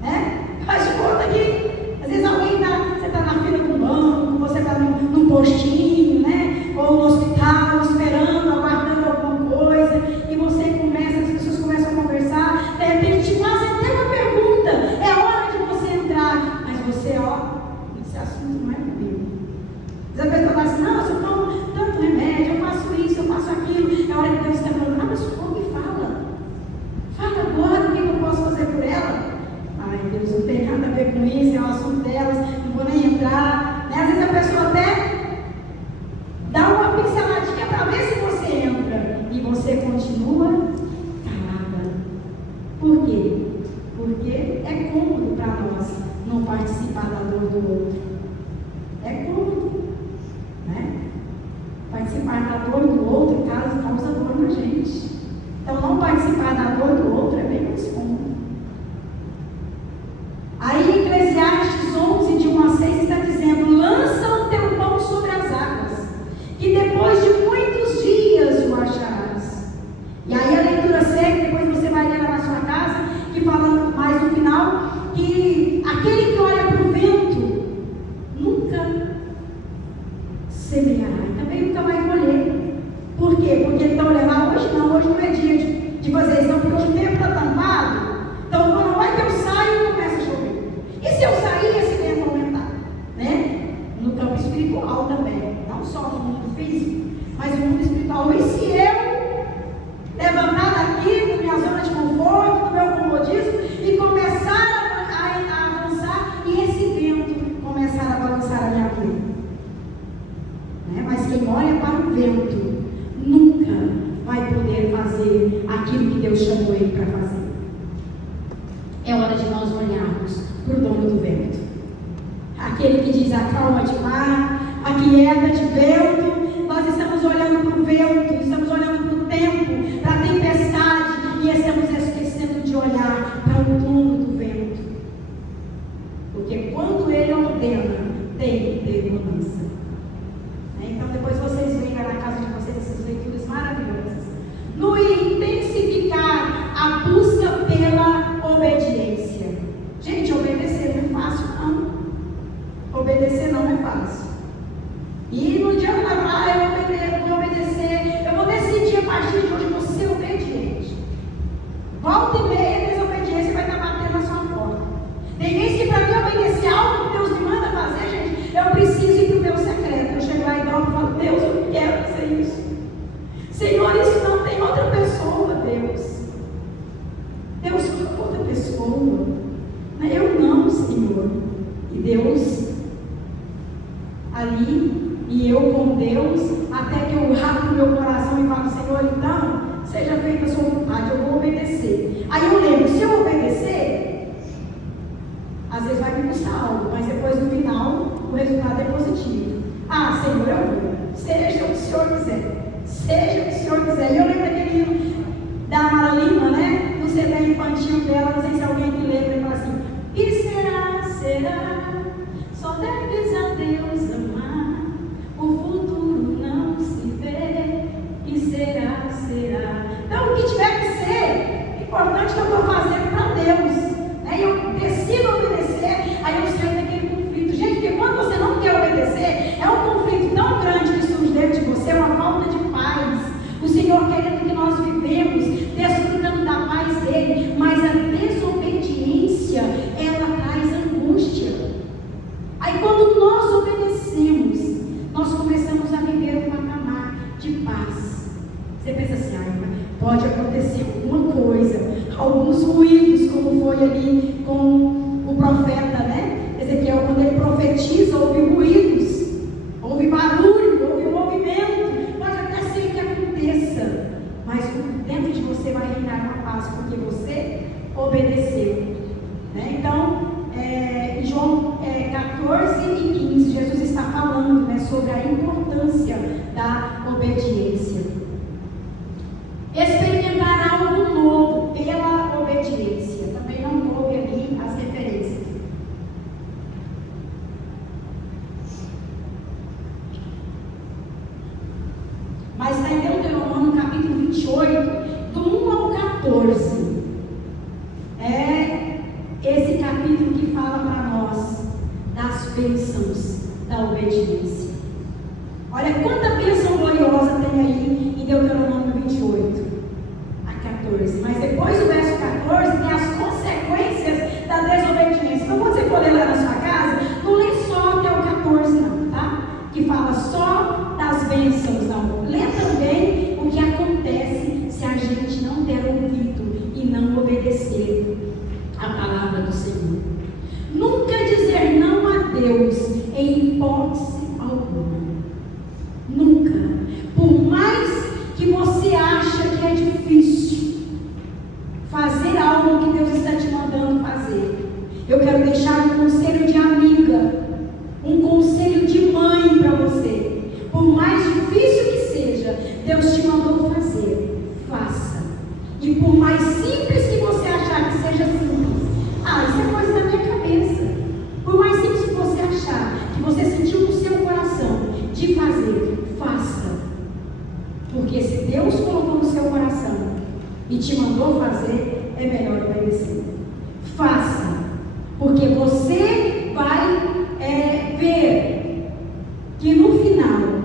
né? Faz conta aqui. Às vezes alguém você está na fila do banco, você está num postinho, né? Ou no hospital, esperando, aguardando alguma coisa, e você começa, as pessoas começam a conversar, de repente te fazem até uma pergunta, é hora de você entrar, mas você, esse assunto não é comigo. Às vezes a pessoa fala assim, não, eu tomo tanto remédio, eu faço isso, eu faço aquilo, é hora que Deus está falando, mas me fala agora, o que eu posso fazer por ela? Ai Deus, não tem nada a ver com isso, é o assunto delas, não vou nem entrar, né? Às vezes a pessoa até dá uma pinceladinha para ver se você entra, e você continua calada. Por quê? Porque é cômodo para nós não participar da dor do outro. É cômodo, né? Participar da dor do outro causa dor na gente. Então, não participar da dor do outro é bem mais cômodo. Aí, Eclesiastes 11, de 1 a 6, está dizendo: lança o teu pão sobre as águas, que depois de muitos dias o acharás. E aí, a leitura segue, depois você vai ler na sua casa, que fala mais no final, que aquele que olha para o vento nunca semeará, e também nunca vai colher. Por quê? Porque ele está olhando, hoje não é dia de fazer isso, não, porque hoje o tempo está tampado. Então, quando vai que eu saio, começa a chover. E se eu sair, esse tempo aumentar? Né? No campo espiritual também, não só no mundo físico, mas no mundo espiritual. E se eu levantar daqui, da minha zona de conforto, do meu comodismo, e começar a avançar, e esse vento começar a balançar a minha vida? Né? Mas quem olha para o vento nunca vai poder fazer aquilo que Deus chamou ele para fazer. É hora de nós olharmos para o dono do vento, aquele que diz: acalma-te mar, aquieta-te vento. Nós estamos olhando para o vento, estamos olhando para o tempo, para a tempestade, e estamos esquecendo de olhar para o dono do vento, porque quando ele ordena, tem que ter mudança. Então depois vocês veem lá na casa de vocês essas leituras maravilhosas. No intensificar a busca pela obediência. Gente, obedecer não é fácil, não. Obedecer não é fácil. E no dia da falar, eu vou obedecer, eu vou decidir a partir de hoje, eu vou ser obediente. Volta e meia, a desobediência vai estar batendo na sua porta. Tem vezes que para mim obedecer algo que Deus me manda fazer, gente, eu preciso ir para o meu secreto. Eu chego lá e falo: Deus, eu não quero fazer isso. Senhor, isso não tem outra pessoa, Deus. Deus, não outra pessoa. Eu não, Senhor. E Deus ali, e eu com Deus, até que eu rato meu coração e falo: Senhor, então, seja feita a sua vontade, eu vou obedecer. Aí eu lembro, se eu obedecer, às vezes vai me custar algo, mas depois no final o resultado é positivo. Senhor, eu vou. Seja o que o Senhor quiser. Seja o que o Senhor quiser. E eu lembro daquele livro da Mara Lima, né? No CD infantil dela, não sei se alguém me lembra, ele fala assim: e será, só deves a Deus amar, o futuro não se vê, e será. Então, o que tiver que ser, o importante é que eu estou fazendo para Deus, né? Eu decido obedecer, aí eu saio daquele conflito. Gente, porque quando você não quer obedecer, é um conflito tão grande que surge dentro de você, é uma falta de paz. O Senhor querendo que nós vivemos desfrutando da paz dele, mas a desobediência, ela traz angústia. Aí quando nós obedecemos, nós começamos a viver um patamar de paz. Você pensa assim: pode acontecer alguma coisa, alguns ruídos, como foi ali com o profeta, né? Ezequiel, quando ele profetiza, houve ruídos, houve barulho, houve movimento. Pode até ser que aconteça, mas dentro de você vai reinar uma paz, porque você obedeceu, né? Então, em João 14 e 15, Jesus está falando, né, sobre a importância da obediência. Experimentar algo novo pela obediência. Também não coube ali as referências. é esse capítulo que fala para nós das bênçãos da obediência. Olha quanta bênção gloriosa tem aí em Deuteronômio 28 a 14. Mas depois do verso 14 tem as consequências da desobediência. Então, quando você for ler lá na sua casa, não lê só até o 14 não, tá? Que fala só das bênçãos, não. Lê também o que acontece se a gente não der ouvido e não obedecer a palavra do Senhor. Nunca dizer não a Deus em hipótese alguma. Nunca. Por mais que você acha que é difícil fazer algo que Deus está te mandando fazer, eu quero deixar um conselho de amiga, um conselho de mãe para você. Por mais difícil que seja, Deus te mandou fazer, faça. E por mais simples que você achar que seja simples, isso é coisa da minha cabeça. Por mais simples que você achar, que você sentiu no seu coração de fazer, faça. Porque se Deus colocou no seu coração e te mandou fazer, é melhor obedecer. Faça. Porque você vai ver que no final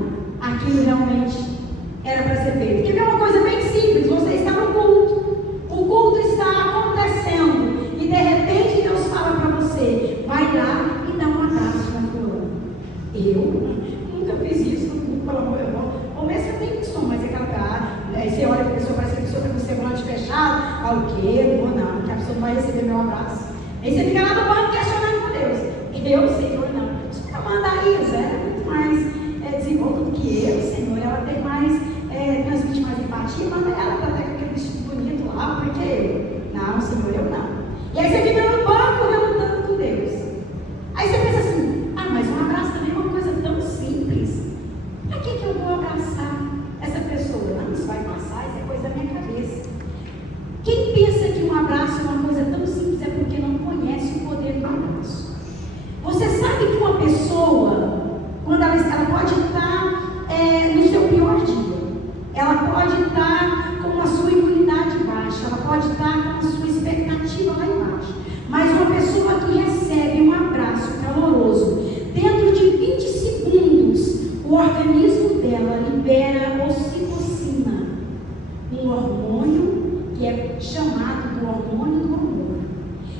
aquilo realmente era para ser feito. Quer ver uma coisa bem simples? Você está no culto, o culto está acontecendo e de repente Deus fala para você: vai lá e dá um abraço na fulana. Eu nunca fiz isso, pelo amor de Deus. Ou mesmo eu tenho costume, mas é aquela cara. Aí você olha para a pessoa, parece que a pessoa está com o semblante fechado. O quê? Não vou não, que a pessoa não vai receber meu abraço. Aí você fica lá no banco questionando com Deus. Eu, Senhor, não. Você não manda a Isa, ela é muito mais desenvolta do que eu, Senhor. Ela tem mais, transmite mais empatia, manda ela para ter aquele vestido bonito lá, porque eu. Não, Senhor, eu não. E aí você fica no banco relutando com Deus. Aí você pensa assim: mas um abraço também é uma coisa tão simples. Para que eu vou abraçar essa pessoa? Não, isso vai passar, isso é coisa da minha cabeça. Quem pensa que um abraço é uma coisa tão simples é porque não conhece o poder do abraço. Você sabe que uma pessoa, quando ela pode estar no seu pior dia, ela pode estar com a sua imunidade baixa, ela pode estar com a sua expectativa lá embaixo, mas uma pessoa que recebe um abraço caloroso, dentro de 20 segundos, o organismo dela libera ocitocina, um hormônio que é chamado do hormônio do amor.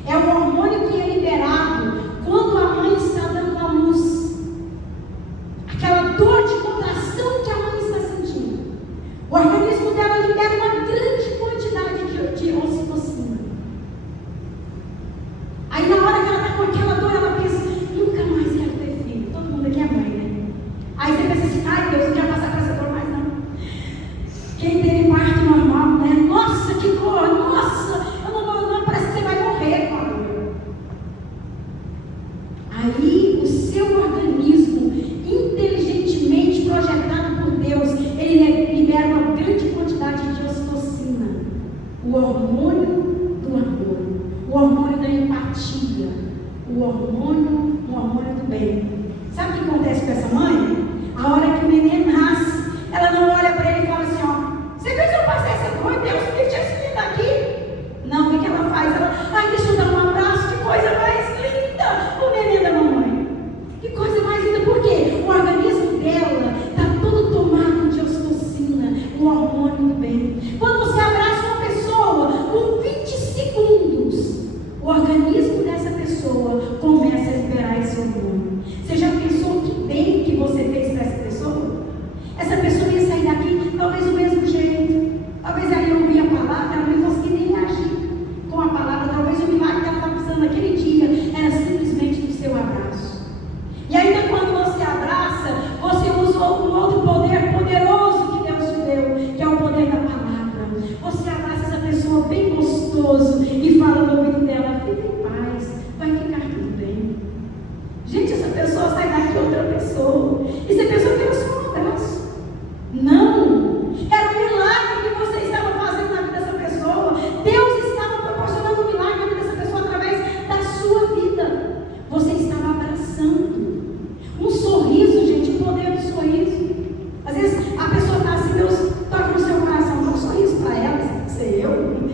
É o hormônio que é liberado quando a mãe está dando à luz. Aquela dor de contração que a mãe está sentindo. O organismo dela libera uma grande quantidade de ocitocina. Aí na hora que ela está com aquela dor, ela pensa: nunca mais quero ter filho. Todo mundo aqui é mãe, né? Aí você pensa assim: Deus, não quero passar por essa dor mais não. Quem teve parto normal, né? Nossa, que dor! Nossa, não, parece que você vai morrer com a dor. Aí o seu organismo, inteligentemente projetado por Deus, ele libera uma grande quantidade de ocitocina, o hormônio do amor, o hormônio da empatia, o hormônio do bem. Sabe o que acontece com essa mãe? A hora que o neném nasce, ela não olha para ele e fala assim: você fez eu passar essa dor? Deus me tinha esse daqui. Não, o que ela faz? Ela, deixa eu dar um abraço, que coisa mais linda, o neném da mamãe. Que coisa mais linda, por quê? O organismo dela está todo tomado de ocitocina, o hormônio do bem. Quando você abraça uma pessoa, por 20 segundos, o organismo dessa pessoa começa a liberar esse hormônio. Você já pensou que bem que você fez para essa pessoa? Essa pessoa ia sair daqui talvez do mesmo jeito. Talvez ela ia ouvir a palavra, ela não ia conseguir nem agir com a palavra. Talvez o milagre que ela estava precisando naquele dia era simplesmente do seu abraço. E ainda quando você abraça, você usa um outro poder poderoso que Deus te deu, que é o poder da palavra. Você abraça essa pessoa bem gostoso e fala no ouvido dela: fica em paz, vai ficar tudo bem. Gente, essa pessoa sai daqui outra pessoa. E você pensou que era só um abraço? Não! Era um milagre que você estava fazendo na vida dessa pessoa. Deus estava proporcionando um milagre na vida dessa pessoa através da sua vida. Você estava abraçando. Um sorriso, gente, o poder do sorriso. Às vezes a pessoa está assim, Deus toca no seu coração, dá um sorriso para ela, ser eu,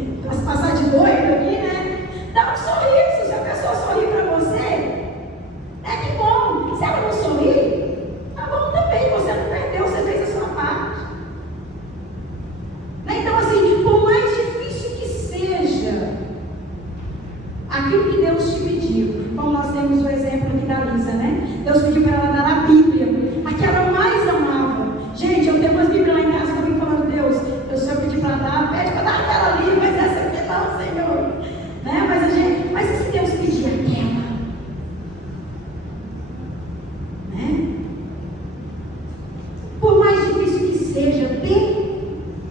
passar de doido aqui, né? aquilo que Deus te pediu. Como nós temos o exemplo aqui da Lisa, né? Deus pediu para ela dar a Bíblia, a que ela mais amava. Gente, eu tenho umas Bíblias lá em casa que eu fico falando, Deus, eu só pedi para dar, pede para dar aquela ali, mas essa aqui não, Senhor. Né? Mas se Deus pedir aquela, né? Por mais difícil que seja,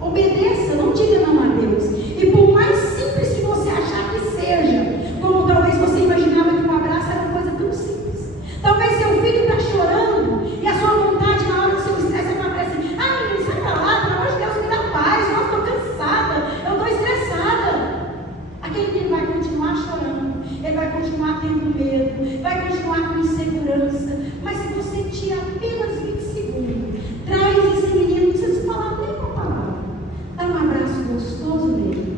obedeça, não diga não a Deus. E por mais simples que você achar que seja, como talvez você imaginava que um abraço era uma coisa tão simples. Talvez seu filho está chorando e a sua vontade na hora do seu estresse é falar assim, menino, sai pra lá, pelo amor de Deus, me dá paz, eu estou cansada, eu estou estressada. Aquele menino vai continuar chorando, ele vai continuar tendo medo, vai continuar com insegurança. Mas se você tira apenas 20 segundos, traz esse menino, não precisa falar nem uma palavra, dá um abraço gostoso nele.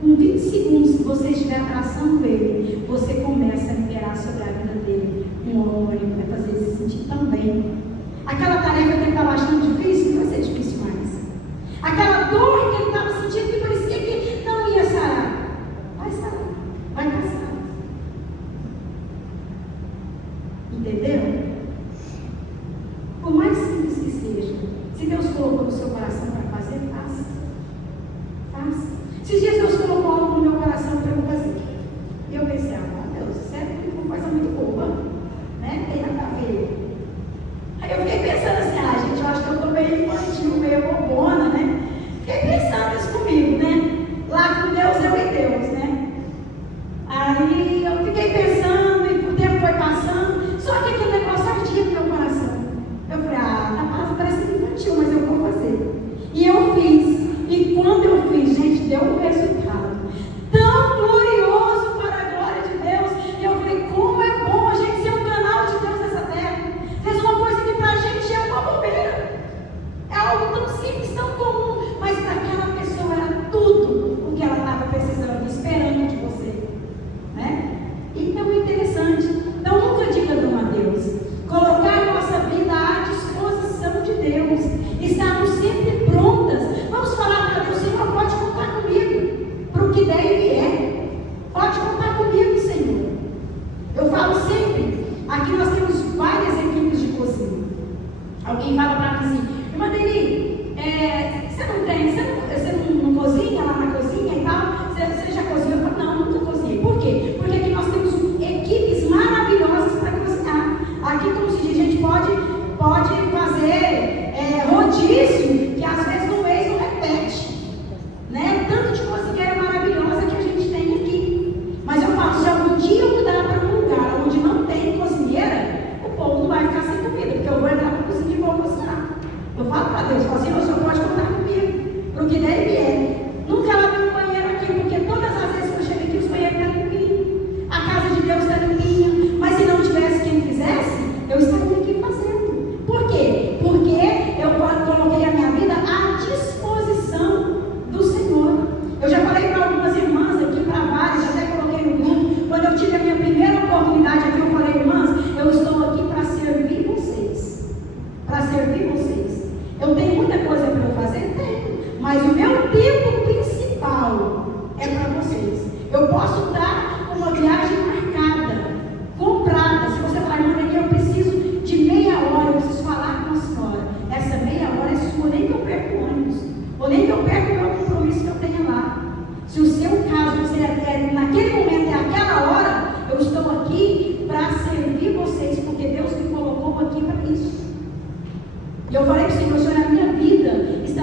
Com 20 segundos que você estiver abraçando ele, você começa a liberar sobre a vida dele um amor, ele vai fazer ele se sentir tão bem. Aquela tarefa que ele estava achando difícil, não vai ser difícil mais. Aquela dor que ele estava sentindo que parecia que não ia sarar, vai sarar, vai passar. Entendeu? Por mais simples que seja, se Deus colocou no seu coração para fazer, faça. Faça. Esses dias Deus colocou algo no meu coração para eu fazer. E eu pensei, Deus, isso é uma coisa muito boa, né? Tem nada a ver. Aí eu fiquei pensando assim, gente, eu acho que eu estou meio infantil, meio bobona, né? Fiquei pensando isso comigo, né? Lá com Deus, eu e Deus, né? Aí eu fiquei pensando e o tempo foi passando, só que aquele negócio ardia no meu coração. Eu falei, parece infantil, mas eu vou fazer. E eu fiz. E quando eu fiz, gente, deu um resultado tão glorioso para a glória de Deus. E eu falei, como é bom a gente ser um canal de Deus nessa terra. Fez uma coisa que para a gente é uma bobeira. É algo tão simples, tão comum. Mas para aquela pessoa era tudo o que ela estava precisando, esperando de você. Né? Então é interessante. Então nunca diga não a Deus. Colocar a nossa vida à disposição de Deus. Estarmos sempre prontas. Vamos falar para Deus, Senhor, pode contar comigo para o que der e vier. Pode contar comigo, Senhor. Eu falo sempre, aqui nós temos várias equipes de cozinha. Alguém fala para mim assim, irmã Deni, você não cozinha lá na cozinha e tal? Você já cozinhou? Eu falo, não, nunca cozinhei. Por quê? Porque aqui nós temos equipes maravilhosas para cozinhar. Aqui, como se diz, a gente pode fazer rodízio, que às vezes no mês não repete, né? Tanto de cozinheira maravilhosa que a gente tem aqui. Mas eu falo, se algum dia eu mudar para um lugar onde não tem cozinheira, o povo não vai ficar sem comida, porque eu vou entrar para a cozinha e vou cozinhar. Eu falo para Deus, assim, o senhor pode contar comigo, para o que der e vier. Nunca lavei um banheiro aqui, porque todas as vezes que eu chego aqui, os banheiros estão limpinhos. A casa de Deus está limpinha. Mas se não tivesse quem fizesse, eu estaria aqui fazendo. Por quê? Porque eu coloquei a minha vida à disposição do Senhor. Eu já falei para algumas irmãs aqui, para várias, até coloquei no grupo. Quando eu tive a minha primeira oportunidade aqui, eu falei, irmãs, eu estou aqui para servir vocês. Para servir vocês. Eu tenho muita coisa para eu fazer? Tenho. Mas o meu tempo principal é para vocês. Eu posso dar uma viagem marcada, comprada. Se você falar, irmã, eu preciso de meia hora, eu preciso falar com a senhora. Essa meia hora é sua, nem que eu perca o ônibus, ou nem que eu perca o meu compromisso que eu tenho lá. Se o seu caso, naquele momento, é aquela hora, eu estou aqui para servir vocês, porque Deus me colocou aqui para isso. E eu falei para o Senhor, a minha vida está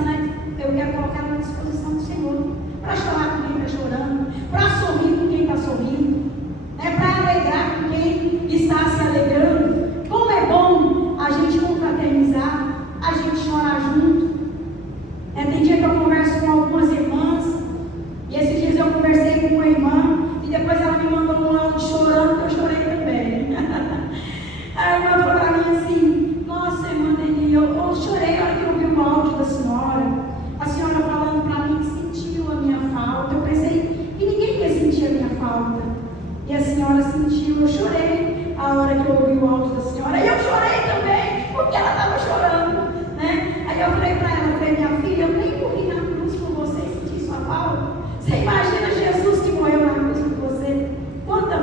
eu quero colocar à disposição do Senhor. Para chorar com quem está chorando, para sorrir com quem está sorrindo, para alegrar com quem está se alegrando. Como é bom a gente confraternizar, a gente chorar junto. Tem dia que eu converso com algumas irmãs, e esses dias eu conversei com uma irmã, e depois ela me mandou um áudio chorando, que eu chorei também. A irmã falou para mim assim, nossa, irmã Deni, eu chorei na hora que eu ouvi o áudio da senhora. A senhora falando para mim que sentiu a minha falta. Eu pensei que ninguém ia sentir a minha falta. E a senhora sentiu. Eu chorei a hora que eu ouvi o áudio da senhora. E eu chorei também, porque ela estava chorando, né? Aí eu falei para ela, minha filha, eu nem morri na cruz por você e senti sua falta. Você imagina Jesus que morreu na cruz por você? Quanta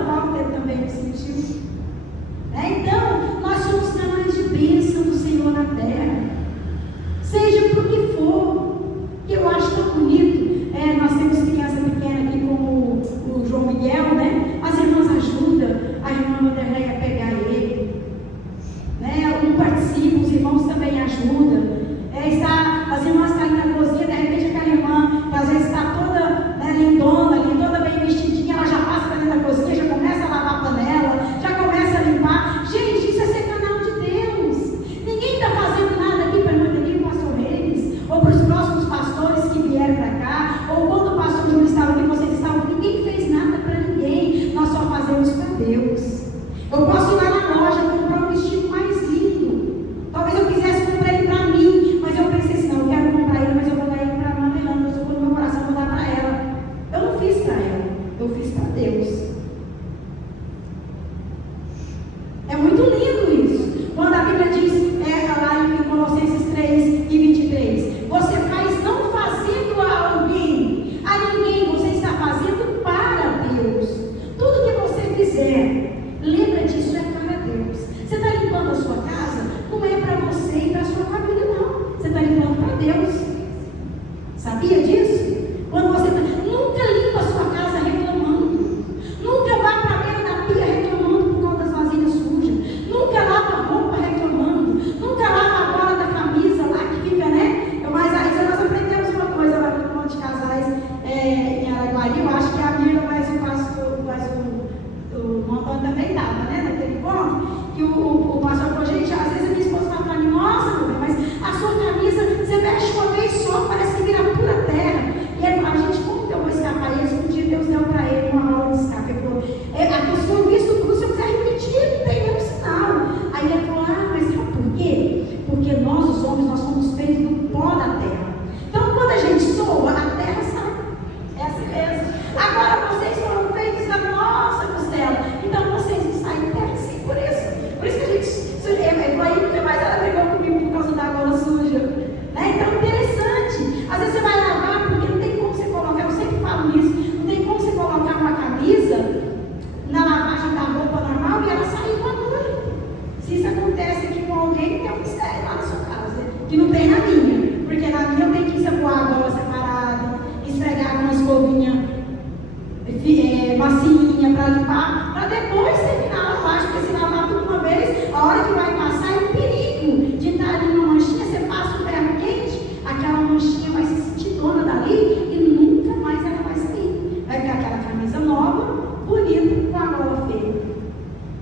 para limpar, para depois terminar a lavagem, porque se lavar tudo uma vez, a hora que vai passar é um perigo de estar ali uma manchinha, você passa o ferro quente, aquela manchinha vai se sentir dona dali e nunca mais ela vai sair. Vai ficar aquela camisa nova, bonita, com a gola feia.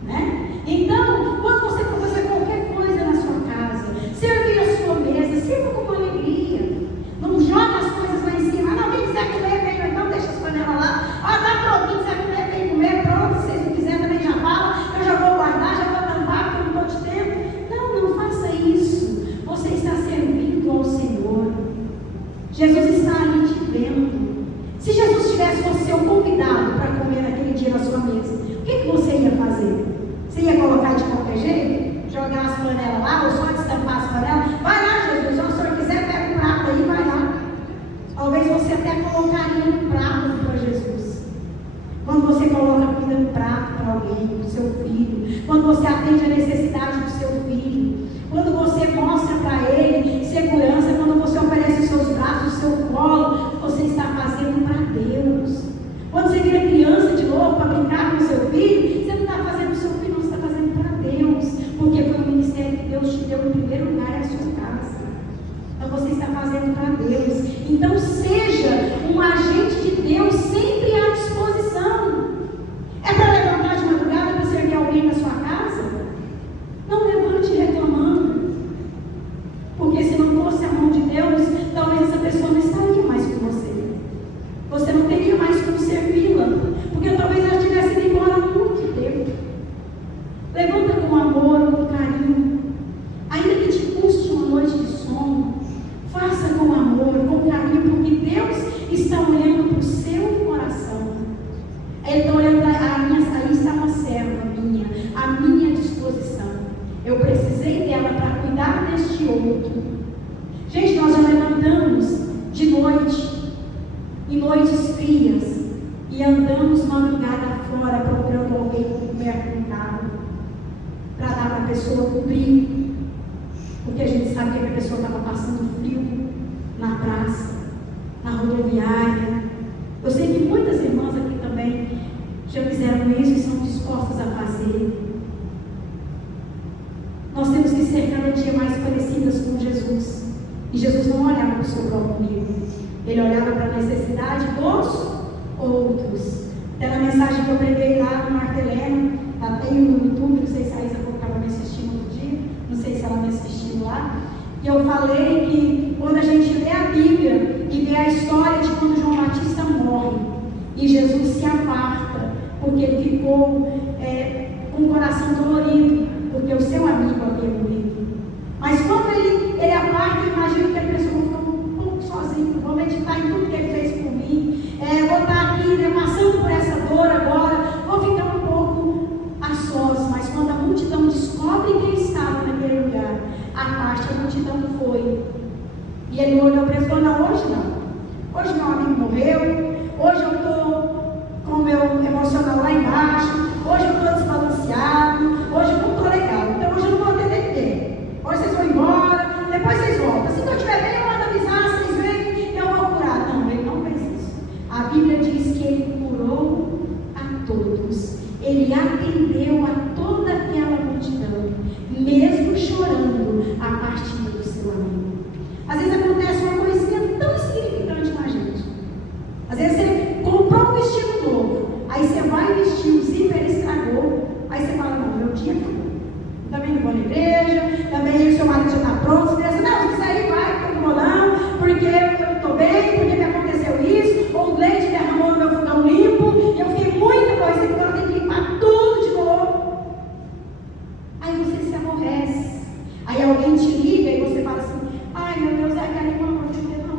Né? Então, quando você for fazer qualquer coisa na sua casa, servir a sua mesa, sirva com alegria. Não joga as coisas lá em cima. Não, quem quiser comer, vem, então deixa as panelas lá. Tá pronto, quem quiser comer, vem comer, pronto. Se vocês não quiserem, também já fala. Eu já vou guardar, já vou tampar, porque eu não estou de tempo. Não faça isso. Você está servindo ao Senhor. Jesus está ali te vendo. Se Jesus tivesse você um convidado para comer naquele dia na sua mesa, o que você ia fazer? Você ia colocar de qualquer jeito? Jogar as panelas lá, ou só destampar as panelas? Vai lá, Jesus, se o senhor quiser, pega um prato aí, vai lá. Talvez você até colocaria um prato para Jesus. Quando você coloca comida no prato para alguém, para o seu filho, quando você atende a necessidade do seu filho, quando você mostra para ele segurança, quando você oferece os seus braços, o seu colo, você está fazendo para Deus. Quando você vira criança de novo para brincar com o seu filho, você não está fazendo para o seu filho, você está fazendo para Deus, porque foi o ministério que Deus te deu em primeiro lugar, é a sua casa. Então você está fazendo para Deus. Então seja um agente de Deus sempre à disposição. É para levantar de madrugada para servir alguém na sua casa? Não levante reclamando, porque se não fosse a mão de Deus, talvez essa pessoa não estaria mais com você. Você não teria mais como servi-la, porque talvez ela tivesse ido embora há muito tempo. Levanta com amor, com carinho, ainda que te custe uma noite de sono. Faça com amor, com carinho, porque Deus está olhando para o seu coração. Ele está olhando para aí está uma serva minha, à minha disposição. Eu precisei dela para cuidar deste outro. Gente, nós já levantamos de noite, em noites frias, e andamos madrugada fora procurando alguém coberto no carro, para dar para a pessoa cobrir, porque a gente sabe que a pessoa estava passando frio na praça, na rodoviária. Eu sei que muitas irmãs aqui também já fizeram isso e são dispostas a fazer. Nós temos que ser cada dia mais parecidas com Jesus. E Jesus não olhava para o seu próprio umbigo, ele olhava para a necessidade dos outros. Até na mensagem que eu preguei lá no Marteleno, tem no YouTube, não sei se a Isa estava me assistindo outro dia, não sei se ela me assistiu lá, e eu falei que quando a gente lê a Bíblia e vê a história de quando João Batista morre e Jesus se aparta, porque ele ficou com o coração dolorido, porque o seu amigo havia morrido. Mas quando ele aparta, eu imagino que a pessoa ficou um pouco sozinho. Vou meditar em tudo que ele fez por mim, vou estar aqui, passando por essa dor agora, vou ficar um pouco a sós. Mas quando a multidão descobre quem estava naquele lugar, a parte da multidão foi. E ele olhou para ele e falou: não, hoje não. Hoje meu amigo morreu, hoje eu estou com o meu emocional lá embaixo, hoje eu estou desbalanceado, hoje eu não estou legal, então hoje eu não vou atender ninguém. Hoje vocês vão embora, depois vocês voltam. Se eu estiver bem, eu mando avisar, vocês vêm e eu vou curar. Não, ele não fez isso. A Bíblia diz que ele curou a todos. Ele atendeu a toda aquela multidão, mesmo chorando a partida do seu amigo. Às vezes acontece uma coisinha tão insignificante com a gente. Às vezes você comprou um vestido novo, aí você vai vestir, o zíper estragou, aí você fala: não, meu dia acabou. Também não vou na igreja, também o seu marido já está pronto. Você diz: não, se quiser ir, vai, porque eu não vou não, porque eu não estou bem, porque me aconteceu isso, ou o leite derramou no meu fogão limpo, e eu fiquei muita coisa, então eu tenho que limpar tudo de novo. Aí você se aborrece, aí alguém te liga e você fala assim: ai meu Deus, é a Karima, não vou atender não.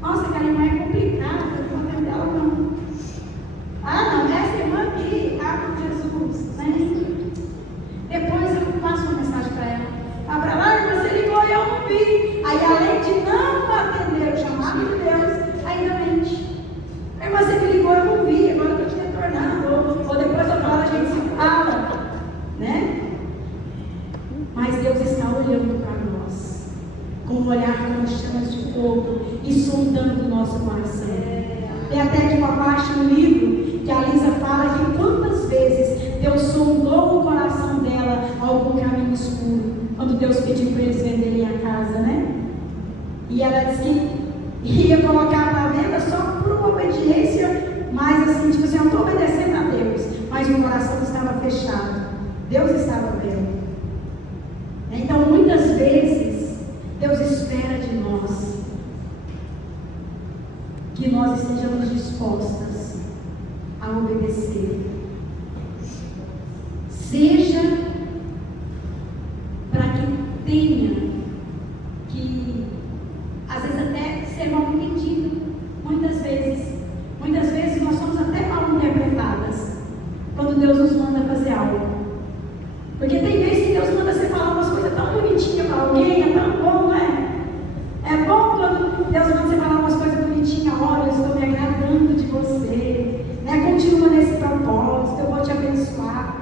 Nossa, a Karima é complicada, eu não vou atender ela não. Ah não, essa irmã aqui, Jesus, né? Depois eu passo uma mensagem para ela. Ah, para lá, irmã, você ligou e eu não vi. Aí, além de não atender o chamado de Deus, ainda mente. Irmã, você me ligou, eu não vi, agora eu estou te retornando. Ou depois eu falo, a gente se fala. Né? Mas Deus está olhando para nós, com um olhar com chamas de fogo e sondando o nosso coração. Tem até aqui uma parte no livro que a Lisa fala que quantas ela disse que ia colocar para venda só por obediência, mas assim, tipo assim, eu estou obedecendo a Deus, mas o coração estava fechado. Deus estava vendo. Então, muitas vezes, Deus espera de nós que nós estejamos dispostas a obedecer. Seja para que tenha que, às vezes, até ser mal entendido. Muitas vezes nós somos até mal interpretadas quando Deus nos manda fazer algo. Porque tem vezes que Deus manda você falar umas coisas tão bonitinhas para alguém, é tão bom, né? É bom quando Deus manda você falar umas coisas bonitinhas. Olha, eu estou me agradando de você, né? Continua nesse propósito, eu vou te abençoar.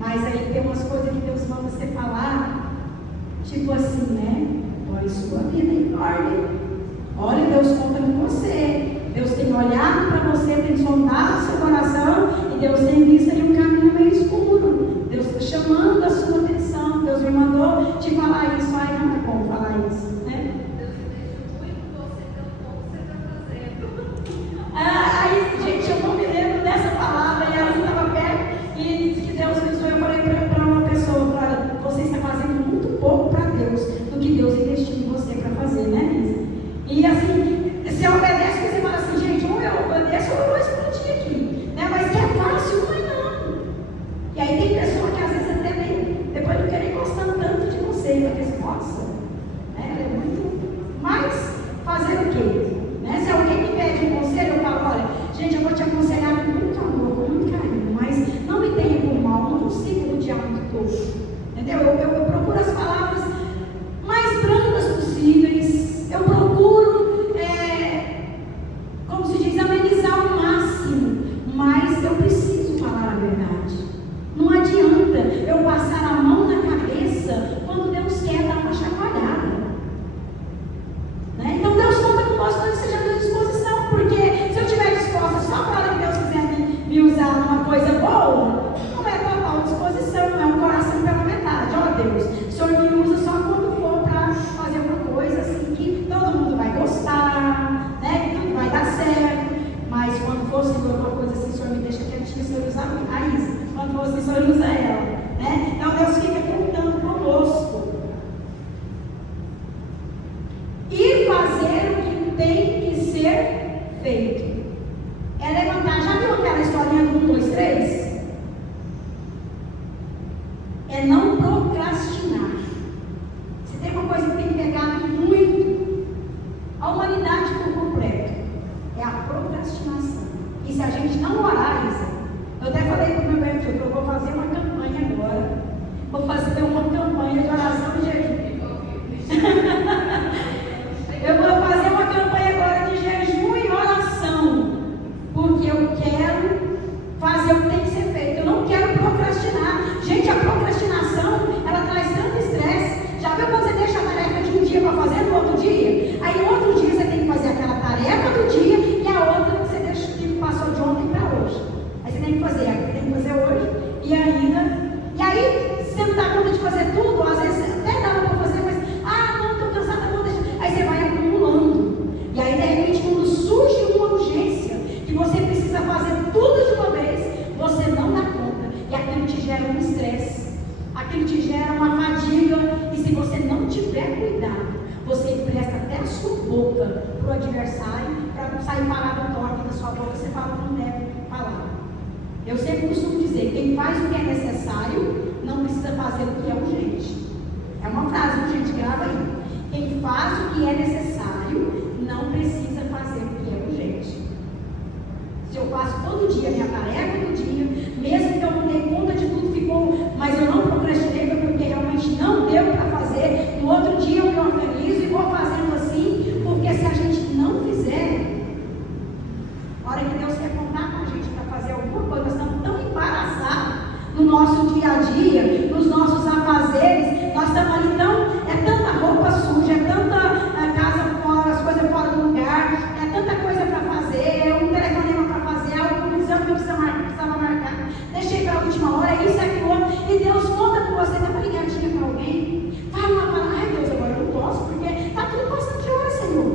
Mas aí tem umas coisas que Deus manda você falar, tipo assim, né? Põe sua vida em ordem. Olha, Deus conta com você. Deus tem olhado para você, tem sondado o seu coração, e Deus tem visto aí um caminho meio escuro. Deus está chamando a sua atenção. Deus me mandou te falar isso. Ai, não é bom falar isso, né? Deus deixa muito você pelo pouco que você está fazendo. Aí, gente, eu não me lembro dessa palavra, e ela estava perto, e disse que Deus me usou. Eu falei para uma pessoa: olha, você está fazendo muito pouco para Deus do que Deus investiu em você para fazer, né, Lisa? E assim, se obedece, você fala assim, gente, ou eu obedeço ou eu vou explodir aqui, né? Mas que é fácil, não é não. E aí tem pessoa que às vezes até nem, depois não quer nem gostando tanto de você, porque assim, nossa, né? Ela é muito. Mas fazer o quê? Né? Se alguém me pede um conselho, eu falo: olha, gente, eu vou te aconselhar com muito amor, com muito carinho, mas não me tenha por mal, não consigo rodear muito todo. Entendeu? Eu procuro as palavras mais brandas possíveis, eu procuro, como se diz, amenizar ao máximo, mas eu preciso falar a verdade. Não adianta eu passar a mão na cabeça quando Deus quer dar uma chacoalhada, né? Então Deus conta com nós quando estejamos à disposição, porque se eu estiver disposta só para a hora que Deus quiser me usar numa coisa boa, não é total disposição, não é um coração pela metade. Ó Deus, o Senhor me usa só quando for para fazer uma coisa assim que todo mundo vai gostar, né? Que tudo vai dar certo. Mas quando for, Senhor, uma coisa assim, o Senhor me deixa quietinho, o Senhor usa a Isa. Quando for assim, o Senhor usa ela, né? Então Deus fica contando conosco. E fazer o que tem que ser feito. É levantar, já viu aquela historinha do 1, 2, 3? É não procrastinar. Se tem uma coisa que tem pegado muito a humanidade por completo, é a procrastinação. E se a gente não orar, Isa, eu até falei para o meu irmão que eu vou fazer uma campanha agora. Vou fazer uma campanha de oração e jejum. Eu vou fazer uma campanha agora de jejum e oração, porque eu quero fazer o que tem que ser feito. Eu não quero procrastinar. Gente, a procrastinação, ela traz tanto estresse. Já viu quando você deixa a tarefa de um dia para fazer no outro dia? Aí no outro dia você tem que fazer aquela tarefa do dia e a outra você deixa que passou de ontem para hoje. Aí você tem que fazer a que tem que fazer hoje e ainda. E aí você não dá conta de fazer tudo, às vezes até dá para fazer, mas não, estou cansada, vou deixar. Aí você vai acumulando. E aí de repente quando surge uma urgência que você precisa fazer tudo de uma vez, você não dá conta. E aquilo te gera um estresse, aquilo te gera uma fadiga. E se você não tiver cuidado, você empresta até a sua boca para o adversário, para não sair parado torto da sua boca, você fala que não deve falar. Eu sempre costumo dizer: quem faz o que é necessário não precisa fazer o que é urgente. É uma frase, gente, grava aí. Quem faz o que é necessário não precisa fazer o que é urgente. Se eu faço todo dia a minha tarefa do dia, mesmo que eu não dei conta de tudo, ficou, mas eu não procrastinei porque realmente não deu para fazer, no outro dia eu me organizo e vou fazendo assim, porque se a gente não fizer, a hora que Deus quer contar com a gente para fazer alguma coisa, nós estamos tão embaraçados no nosso dia a dia, nos nossos afazeres, nós estamos ali tão, é tanta roupa suja, é tanta casa fora, as coisas fora do lugar, é tanta coisa para fazer, é um telefonema para fazer, algum exame que eu precisava marcar, deixei para a última hora, isso, aquilo, outro, e Deus conta com você, dá uma ligadinha para alguém, fala uma palavra: ai Deus, agora eu não posso, porque está tudo passando de hora, Senhor,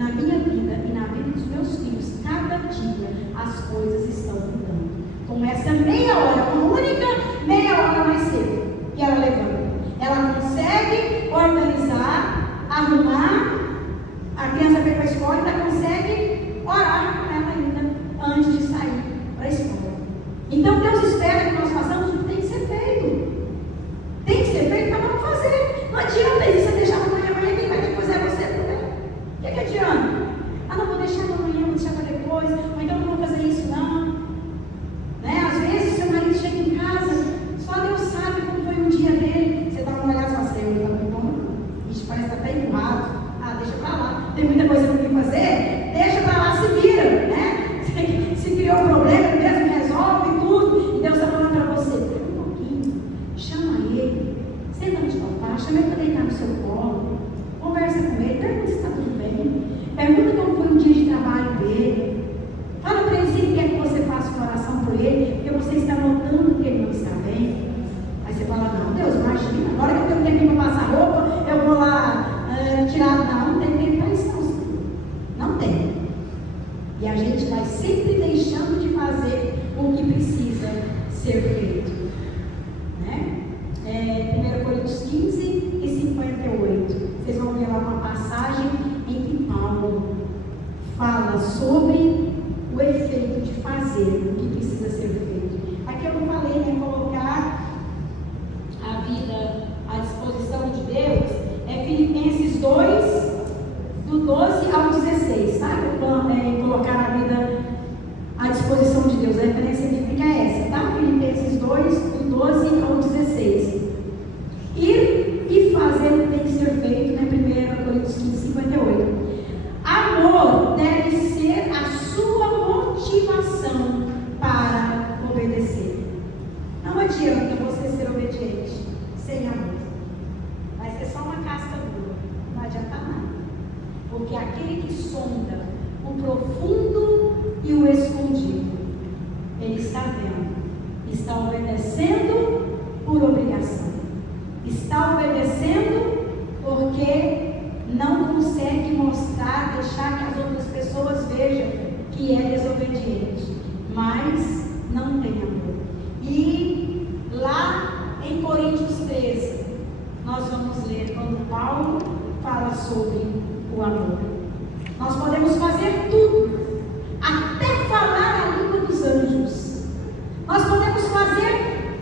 na minha vida e na vida dos meus filhos, cada dia as coisas estão mudando. Com essa meia hora, uma única meia hora mais cedo, que ela levanta. Ela consegue organizar, arrumar, a criança veio para a escola, ainda consegue orar com ela ainda, antes de sair para a escola. Então Deus espera que nós façamos o que tem que ser feito. Tem que ser feito, mas vamos fazer. Não adianta isso, você deixar para amanhã, quem vai ter que fazer é você também. O que adianta? Ah, não vou deixar para amanhã, vou deixar para depois, ou então não vou fazer isso não. Né? Às vezes seu marido chega em casa, só Deus sabe como foi o dia dele. Você dá uma olhada e fala assim, eu não vou não. Isso parece que está até empurrado. Ah, deixa para lá. Tem muita coisa para mim fazer? Deixa para lá, se vira, né? Se criou um problema, ele mesmo resolve tudo. E Deus está falando para você, pera um pouquinho, chama ele, senta no sofá, chama ele para deitar no seu colo, conversa com ele, pergunta se está tudo bem, pergunta como foi o dia de trabalho dele, fala para ele se ele quer que você faça uma oração por ele, porque você está notando que ele não está bem. Aí você fala, não, Deus, imagina, agora que eu tenho tempo para passar roupa, eu vou lá tirar, não tem tempo para isso não, não tem. E a gente vai sempre deixando de fazer o que precisa ser feito. Né? 1 Coríntios 15 e 58. Vocês vão ver lá uma passagem em que Paulo fala sobre o efeito de fazer o que precisa ser feito. Aqui eu não falei, né? Colocar a vida à disposição de Deus. É Filipenses 2, do 12 ao 16, sabe? Colocar a vida à disposição de Deus. A referência bíblica é essa, tá? Filipenses 2, do 12 ao 16. Ir e fazer o que tem que ser feito, né? 1 Coríntios 15, 58. Amor deve ser a sua motivação para obedecer. Não adianta você ser obediente sem amor. Vai ser só uma casca dura. Não adianta nada. Porque aquele que sonda o profundo e o escondido, ele está vendo, está obedecendo por obrigação, está obedecendo porque não consegue mostrar, deixar que as outras pessoas vejam que é desobediente, mas não tem amor. E lá em Coríntios 13, nós vamos ler quando Paulo fala sobre o amor. Nós podemos fazer tudo, até falar a língua dos anjos. Nós podemos fazer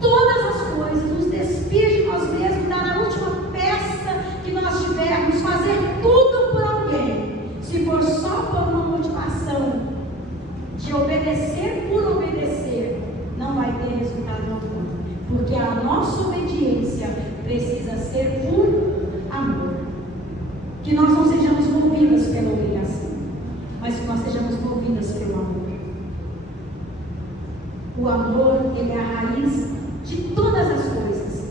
todas as coisas, nos despir de nós mesmos, dar a última peça que nós tivermos, fazer tudo por alguém. Se for só por uma motivação de obedecer por obedecer, não vai ter resultado algum. Porque a nossa obediência precisa ser por amor. Que nós não sejamos movidas pela obrigação, mas que nós sejamos movidas pelo amor. O amor, ele é a raiz de todas as coisas.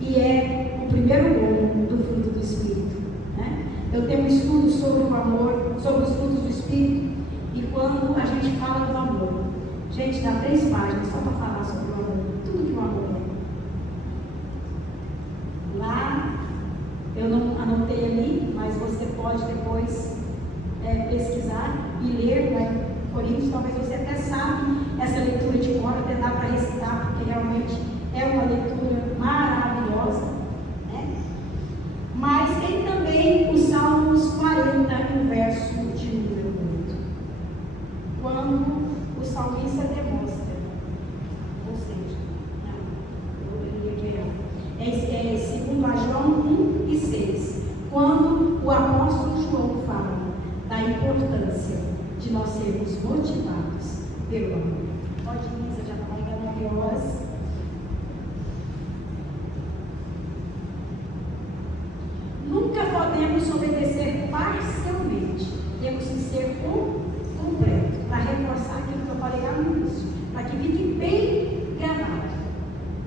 E é o primeiro dom do fruto do Espírito. Né? Eu tenho um estudo sobre o amor, sobre os frutos do Espírito. E quando a gente fala do amor, gente, dá 3 páginas só para falar sobre o amor. Tudo que o amor é. Lá, eu não anotei ali, mas você pode depois pesquisar e ler, né? Coríntios, talvez você até sabe essa leitura de cor, até dá para recitar, porque realmente é uma leitura maravilhosa. Né? Mas tem também os Salmos 40, no verso de número 8. Quando o salmista demonstra, ou seja, é segundo a João 1 e 6, quando o apóstolo João fala da importância de nós sermos motivados pelo amor. Pode ir, você já está ligando 9 horas. Nunca podemos obedecer parcialmente, temos que ser completo, para reforçar aquilo que eu falei lá no início, para que fique bem gravado.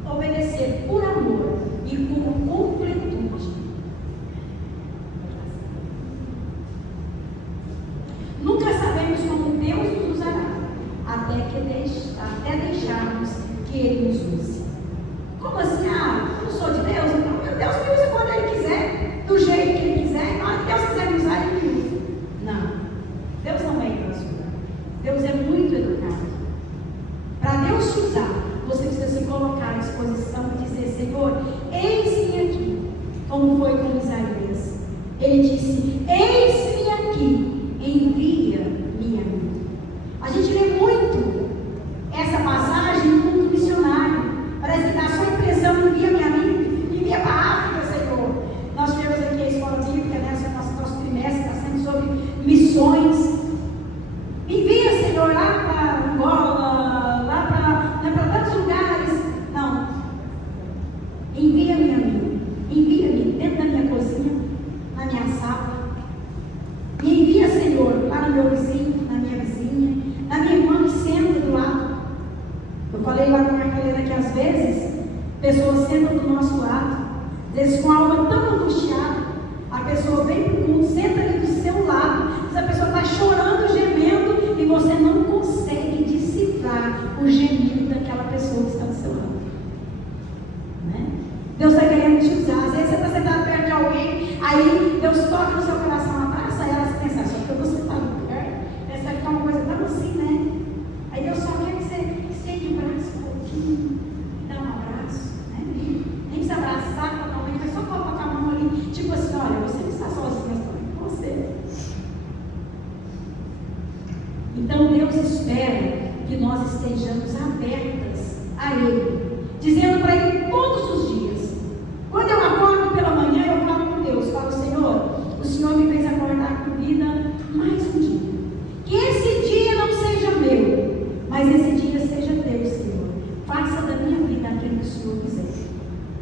Obedecer por amor e com completude. Nunca sabemos como Deus nos usará, até deixarmos que Ele nos use. Como assim? Ah, eu não sou de Deus? Então, Deus me usa quando Ele quiser, do jeito que Ele quiser. Na hora que Deus quiser me usar, Ele me usa. missões. Envia, Senhor, lá para Angola, lá para tantos lugares. Não. Envia-me a mim. Envia-me dentro da minha cozinha, na minha sala. Me envia, Senhor, lá no meu vizinho, na minha vizinha, na minha irmã que senta do lado. Eu falei lá com a Marcelina que às vezes pessoas sentam do nosso lado, às vezes com a alma tão angustiada. A pessoa vem para o mundo, senta ali do seu lado, essa pessoa está chorando, gemendo, e você não consegue decifrar o gemido daquela pessoa que está do seu lado. Né? Deus está querendo te usar. Às vezes você está sentado perto de alguém, aí Deus toca no seu coração, abraça ela, você pensa, só porque você está ali perto, essa vai ficar uma coisa tão assim, né? Aí Deus só quer que você estende o braço um pouquinho, dá um abraço, né? Nem precisa abraçar totalmente, é só colocar a mão ali, tipo assim, olha, você não está sozinho, mas também com você. Então Deus espera que nós estejamos abertas a Ele, dizendo para Ele todos os dias. Quando eu acordo pela manhã, eu falo com Deus, falo, Senhor, o Senhor me fez acordar com vida mais um dia. Que esse dia não seja meu, mas esse dia seja teu, Senhor. Faça da minha vida aquilo que o Senhor quiser.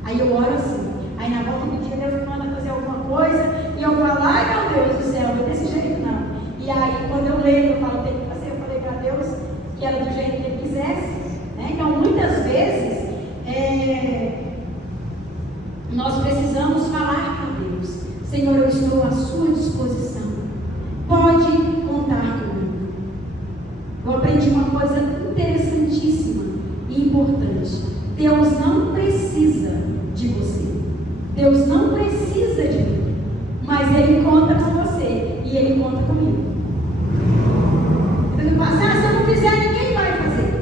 Aí eu oro assim. Aí na volta do dia Deus me manda fazer alguma coisa e eu falo, ai meu Deus do céu, não é desse jeito não. E aí quando eu leio, eu falo, tem que fazer. Eu falei para Deus que era do jeito que Ele quisesse. Né? Então muitas vezes nós precisamos falar com Deus. Senhor, eu estou à sua disposição. Pode contar comigo. Eu aprendi uma coisa interessantíssima e importante. Deus não precisa de você. Deus não precisa de mim. Mas Ele conta com você e Ele conta comigo. Eu falo, se eu não fizer, ninguém vai fazer.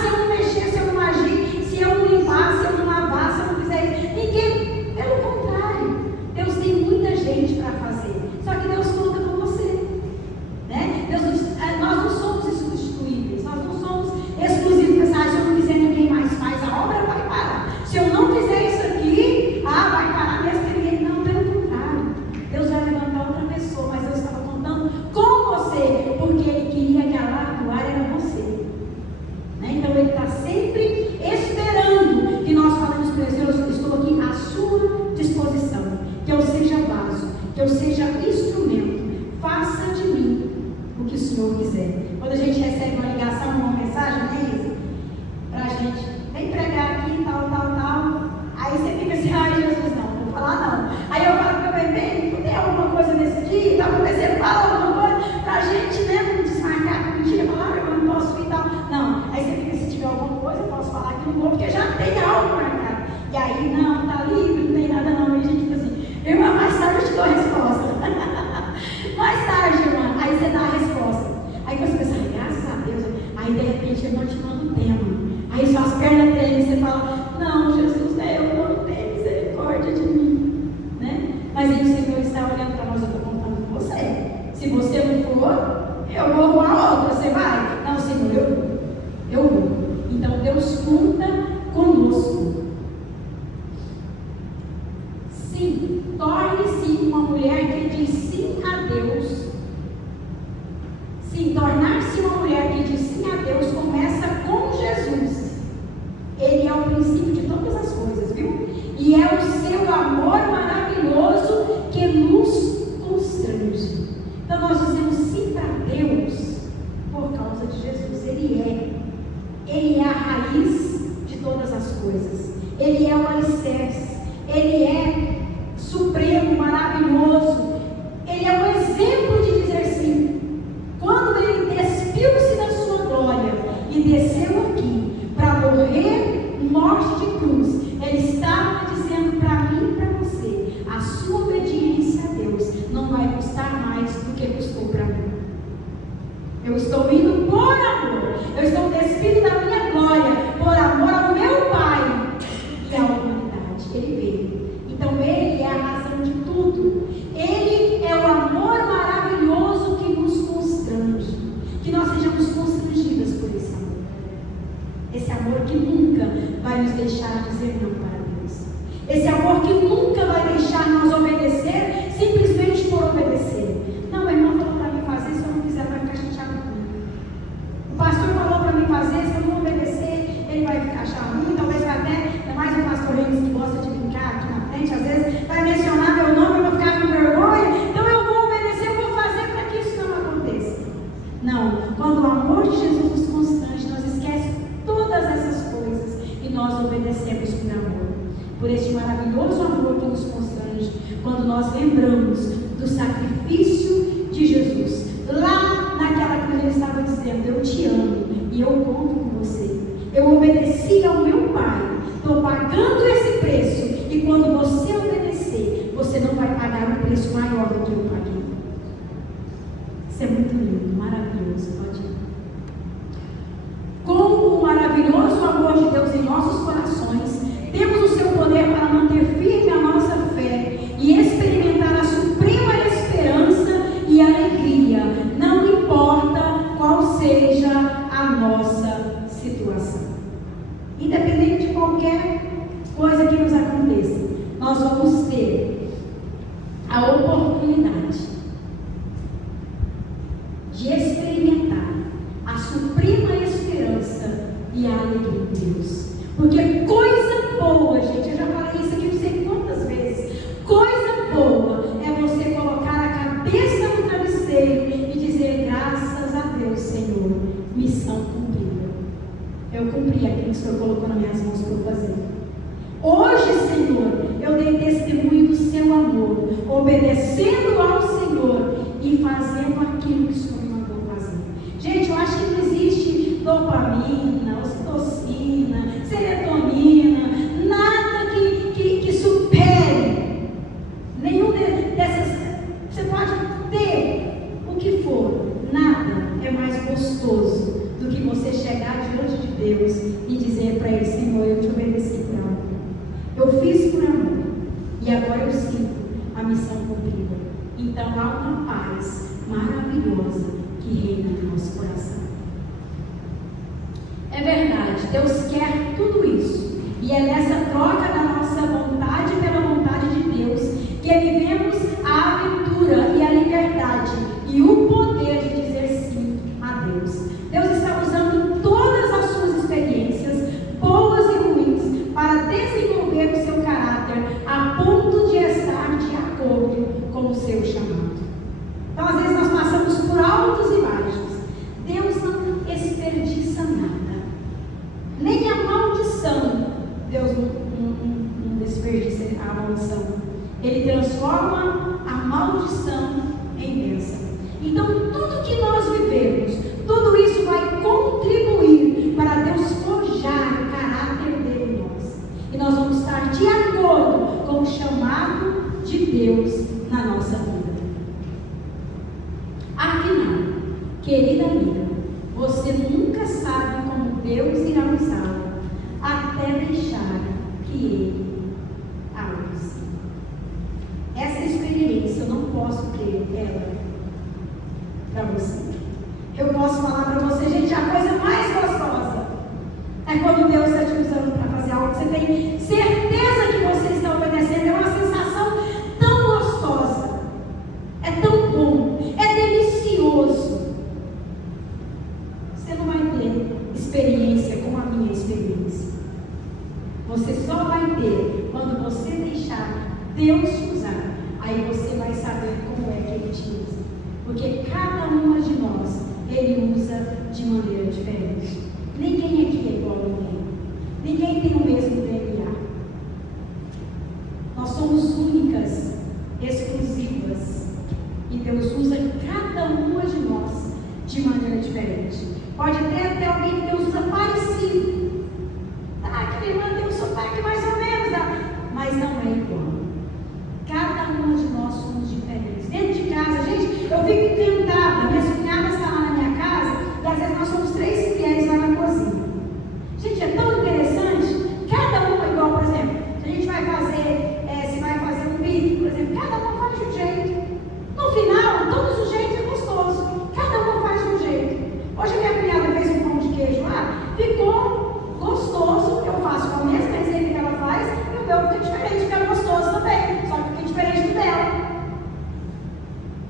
Se eu não mexer, se eu não agir, se eu não limpar, se eu não lavar, se eu não fizer isso, ninguém. Pelo contrário, Deus tem muita gente para fazer. Só que Deus conta com você. Né? Nós não somos insubstituíveis, nós não somos exclusivos. Se eu não fizer, ninguém mais faz, a obra vai parar. Se eu não fizer isso aqui, vai parar mesmo que ninguém. Não, pelo contrário, Deus vai levantar outra pessoa, mas Deus estava contando com você, porque Ele queria que a lar era você. Né? Então Ele está sempre esperando que nós falemos para Ele, eu estou aqui à sua disposição, que eu seja vaso, que eu seja instrumento, faça de mim o que o Senhor quiser. Quando a gente recebe uma ligação, uma mensagem, né, Isa? Pra gente, vem pregar aqui, tal. Aí você fica assim, ai Jesus, não vou falar não. Aí eu falo para o bebê, tem alguma coisa nesse dia? Está acontecendo, fala alguma coisa pra gente, né, não desmarcar, não tira, falar, eu não posso ir e tal. Não, aí você fica, se tiver alguma coisa, eu posso falar que não vou, porque já tem algo marcado. E aí, não, tá livre, não tem nada não. E a gente fica assim, irmã, mais tarde eu te dou a resposta. Mais tarde, irmã, aí você dá a resposta. Aí você pensa, graças a Deus. Aí de repente a irmã te manda um tema. Aí suas pernas tremem e você fala, não, Jesus, né, eu não tenho misericórdia de mim. Né? Mas aí o Senhor está olhando para nós, eu estou contando com você. Se você não for, eu vou com a outra, você vai? Não, Senhor, eu vou. Então Deus conta conosco. Sim, torne-se uma mulher que diz sim a Deus. Sim, tornar-se uma mulher que diz sim a Deus começa com Jesus. Ele é o princípio de todas as coisas, viu? E é o seu amor maravilhoso que nos constrange. Então nós dizemos sim para Deus por causa de Jesus. Ele é a raiz de todas as coisas. Ele é o alicerce. Ele é supremo, maravilhoso. Ele é o exemplo de dizer sim. Quando Ele despiu-se da sua glória e desceu aqui para morrer morte de cruz, Ele estava dizendo para mim e para você, a sua obediência a Deus não vai custar mais do que custou para mim. Eu estou indo por amor. Eu estou despindo da minha glória por amor ao meu Pai e à humanidade. Ele veio. Então Ele é a razão de tudo. Ele é o amor maravilhoso que nos constrange. Que nós sejamos constrangidas por esse amor. Esse amor que nunca vai nos deixar dizer não para Deus. Esse amor que nunca vai deixar nós obedecer simplesmente por obedecer. Não, irmão, quando nós lembramos do sacrifício de Jesus. Lá naquela cruz ele estava dizendo: eu te amo e eu conto com você. Eu obedeci ao meu Pai, estou pagando esse preço, e quando você obedecer, você não vai pagar um preço maior do que eu paguei. Isso é muito lindo, maravilhoso, pode ir. Com o maravilhoso amor de Deus em nossos corações, temos o seu poder para manter firme a nossa fé e experimentar a suprema esperança e alegria, não importa qual seja a nossa situação. Independente de qualquer coisa que nos aconteça, nós vamos ter a oportunidade de experimentar a suprema esperança e a alegria de Deus. Porque coisa boa, gente, eu já falei isso aqui não sei quantas vezes, coisa boa é você colocar a cabeça no travesseiro e dizer: graças a Deus, Senhor, missão cumprida. Eu cumpri aquilo que o Senhor colocou nas minhas mãos para eu fazer. Hoje, Senhor, eu dei testemunho do seu amor, obedecendo ao Senhor e fazendo aquilo que o Senhor me mandou fazer. Gente, eu acho que não existe dopamina, ocitocina, serotonina, nada que supere nenhum dessas. Você pode ter o que for, nada é mais gostoso do que você chegar diante de Deus e dizer para Ele: Senhor, eu te obedeci por amor, eu fiz por amor, e agora eu sinto a missão cumprida. Então há uma paz maravilhosa que reina no nosso coração. É verdade, Deus quer tudo isso, e é nessa troca da nossa vontade pela vontade de Deus que vivemos a aventura e a liberdade e o poder de dizer sim a Deus. Deus está usando todas as suas experiências, boas e ruins, para desenvolver o seu caráter a ponto de estar de acordo com o seu chamado. Então, às vezes nós passamos por altos e baixos. Deus não desperdiça nada, nem a maldição. Deus não desperdiça a maldição. Ele transforma a maldição em bênção. Então, tudo que nós vivemos, tudo isso vai contribuir para Deus forjar o caráter dele em nós. E nós vamos estar de acordo com o chamado de Deus na nossa vida. Afinal, querida amiga, você nunca sabe como Deus irá usá-la até deixar que Ele a use. Essa experiência eu não posso ter ela para você. Eu posso falar para você, gente, a coisa mais gostosa é quando Deus está te usando para fazer algo que você tem certeza que você está obedecendo. É uma sensação tão gostosa, é tão bom, é delicioso. Você não vai ter experiência como a minha experiência. Você só vai ter quando você deixar Deus te usar. Aí você vai saber como é que Ele te usa. Porque cada uma de nós, Ele usa de maneira diferente. Ninguém aqui é igual a ninguém. Ninguém tem o mesmo DNA. Nós somos únicas, exclusivas. E Deus usa cada uma de nós de maneira diferente. Pode ter até alguém que Deus usa parecido. Aquela irmã tem um sotaque mais ou menos, mas não é igual. Cada uma de nós somos diferentes. Dentro de casa, gente, eu fico encantada. Minhas cunhadas estão lá na minha casa, e às vezes nós somos 3 mulheres lá na cozinha. Gente, é tão interessante. Cada uma igual, por exemplo, se a gente vai fazer, se vai fazer um bife, por exemplo, cada uma faz de um jeito. No final, todos os jeitos é gostoso. Cada uma faz de um jeito. Hoje a minha cunhada fez um pão de queijo lá, ficou gostoso. Eu faço com a mesma receita que ela faz, e o meu fica diferente, fica gostoso também, só que fica diferente do dela.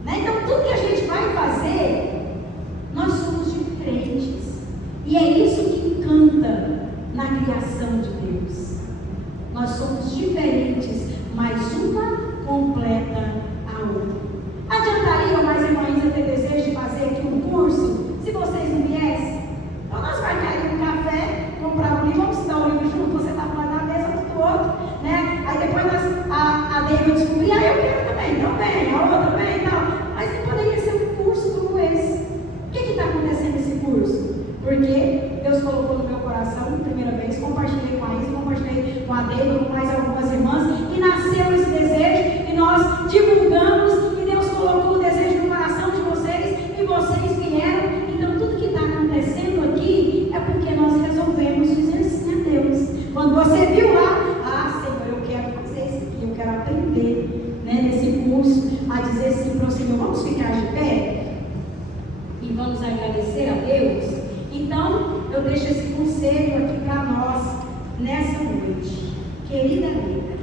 Né? Então, tudo que a gente vai fazer, nós somos diferentes. E é isso que encanta na criação de Deus. Nós somos diferentes, mas uma completa a outra. Adiantaria mais irmã Isa ter desejo de fazer aqui um curso, se vocês não viessem? Então nós marcaríamos um café, comprar um livro, vamos estudar o livro junto, você está falando na mesa, outro do outro, né? Aí depois a Deia vai descobrir, eu quero a primeira vez, compartilhei com a Isa, compartilhei com a Deida, com mais algumas irmãs, e nasceu esse desejo, e nós divulgamos, e Deus colocou o desejo no coração de vocês, e vocês vieram. Então tudo que está acontecendo aqui é porque nós resolvemos dizer sim a Deus. Quando você viu lá, Senhor, eu quero fazer isso aqui, eu quero aprender, né, nesse curso, a dizer sim para o Senhor. Vamos ficar de pé e vamos agradecer a Deus. Então, eu deixo esse conselho aqui para nós nessa noite. Querida amiga,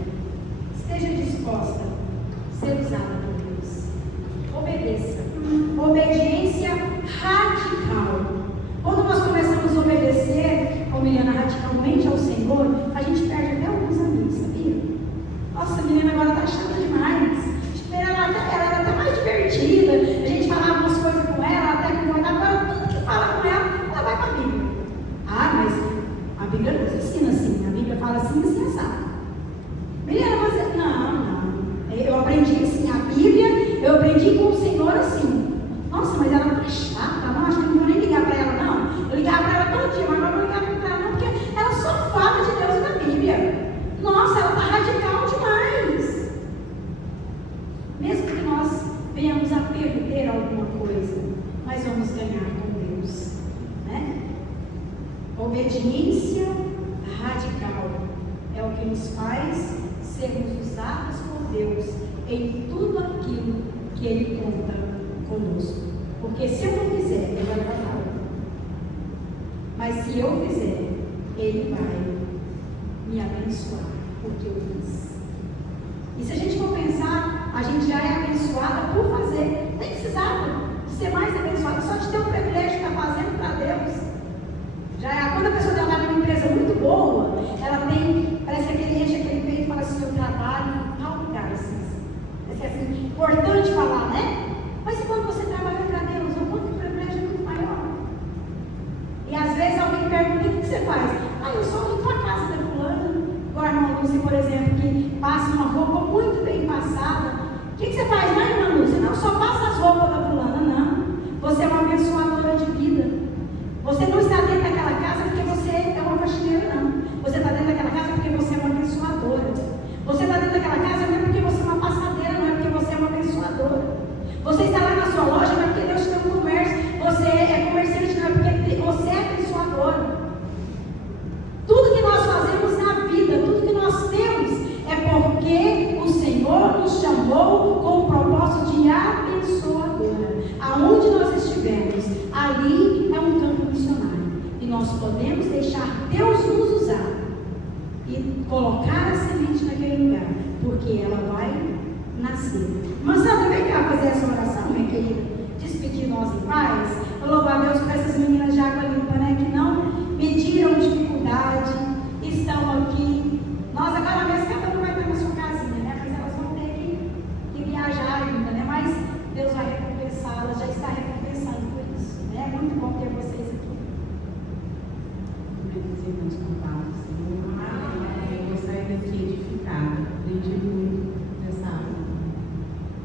esteja disposta a ser usada por Deus. Obedeça. Obediência radical. Quando nós começamos a obedecer, como Milena, radicalmente ao Senhor, a gente perde até alguns amigos, sabia? Nossa, a Milena agora está chata demais. Ela era até mais divertida. A gente falava umas coisas com ela, até concordava. Agora tudo que fala com ela vai para a Bíblia. Mas a Bíblia não nos ensina assim. A Bíblia fala assim, assado. Milena, você... Não. Eu aprendi assim, a Bíblia, eu aprendi com o Senhor assim. Nossa, mas ela tá chata. Não, acho que não vou nem ligar para ela, não. Eu ligava para ela todo dia, mas não vou ligar para ela, não, porque ela só fala de Deus na Bíblia. Nossa, ela tá radical demais. Mesmo que nós venhamos a perder alguma coisa, mas vamos ganhar com Deus, né? Obediência radical é o que nos faz sermos usados por Deus em tudo aquilo que Ele conta conosco. Porque se eu não fizer, Ele vai falar. Mas se eu fizer, Ele vai me abençoar, porque eu fiz. E se a gente for pensar, a gente já é abençoada por fazer. Nem precisava de ser mais abençoada, só de ter o privilégio de estar fazendo para Deus. Já é, quando a pessoa trabalha numa empresa muito boa, ela tem, parece que aquele enche aquele peito e fala assim, eu trabalho em tal lugar, assim. É assim, importante falar, né? Mas quando você trabalha para Deus, o quanto o privilégio é muito maior. E às vezes alguém pergunta, o que você faz? Eu só limpo a casa da fulana. O irmão Lúcia, por exemplo, que passa uma roupa muito bem passada. O que você faz, né, irmã Lúcia? Não só passa as roupas da fulana, não. Você é uma abençoadora de vida. Você não está dentro daquela casa porque você é uma faxineira, não. Você está dentro daquela casa porque você é uma abençoadora. Você está dentro daquela casa não é porque você é uma passadeira, não é porque você é uma abençoadora. Você está lá na sua loja não é porque Deus te deu um comércio. Você é comerciante, não é porque você é abençoadora. Tudo que nós fazemos na vida, tudo que nós temos, é porque o Senhor nos chamou com o propósito de abençoadora. Aonde nós estivermos, ali é um campo missionário. E nós podemos deixar Deus nos usar e colocar a semente naquele lugar, porque ela vai nascer. Mas sabe, vem cá fazer essa oração, minha querida? Despedir nós em paz. Eu louvo a Deus por essas meninas de água limpa, né? Que não mediram dificuldade, estão aqui. Nós agora mesmo, cada um vai estar na sua casinha, né? Mas elas vão ter que viajar ainda, né? Mas Deus vai recompensá-las, já está recompensando por isso, né? É muito bom ter vocês aqui. Meus irmãos contados, Senhor. Eu vou sair daqui edificada. Aprendi muito nessa aula.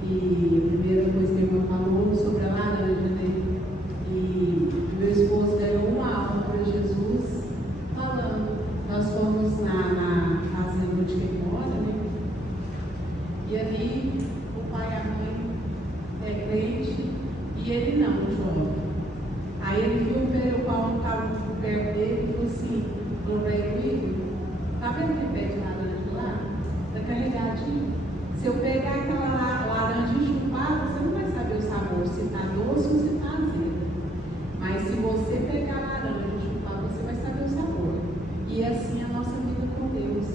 E a primeira coisa que a irmã falou sobre a laranja, né? E meu esposo deu uma aula para Jesus falando. Nós fomos na fazenda onde ele mora, né? E ali o pai e a mãe é crente e ele não, o jovem. Aí ele viu o Pedro Paulo estava perto dele e falou assim, no velho, tá vendo aquele pé de laranja lá? Está carregadinho. Se eu pegar aquela laranja e chupar, você não vai saber o sabor, se está doce ou se está azedo. Mas se você pegar a laranja e chupar, você vai saber o sabor. E é assim a nossa vida com Deus.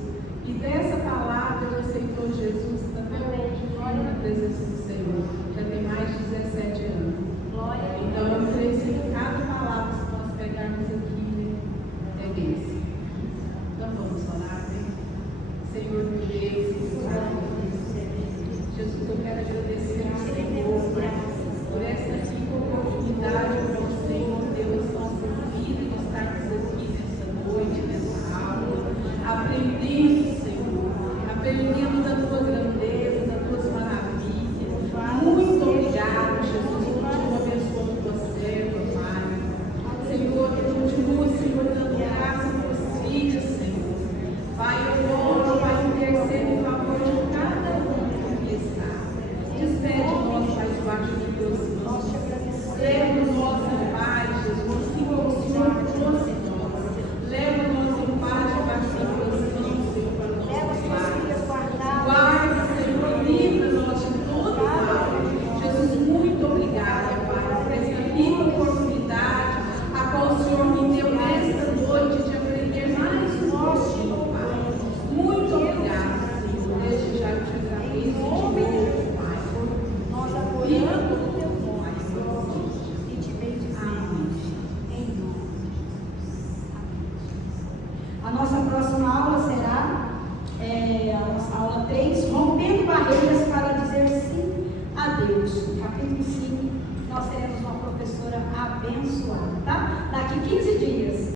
E dessa palavra eu aceitou Jesus também na presença do Senhor. Já tem mais de 17 anos. Então eu creio que cada palavra que nós pegarmos aqui é bênção. Então vamos orar, né? Senhor meu Deus, Jesus, eu quero agradecer ao Senhor por essa oportunidade para o Senhor Deus, nossa vida, de estarmos aqui nessa noite, nessa aula, aprendendo, Senhor, aprendendo da tua grandeza, das tuas maravilhas. Muito obrigado, Jesus, continua abençoando tua serva, Pai. Senhor, continua, Senhor, dando graça por a Deus. No capítulo 5, nós teremos uma professora abençoada, tá? Daqui 15 dias.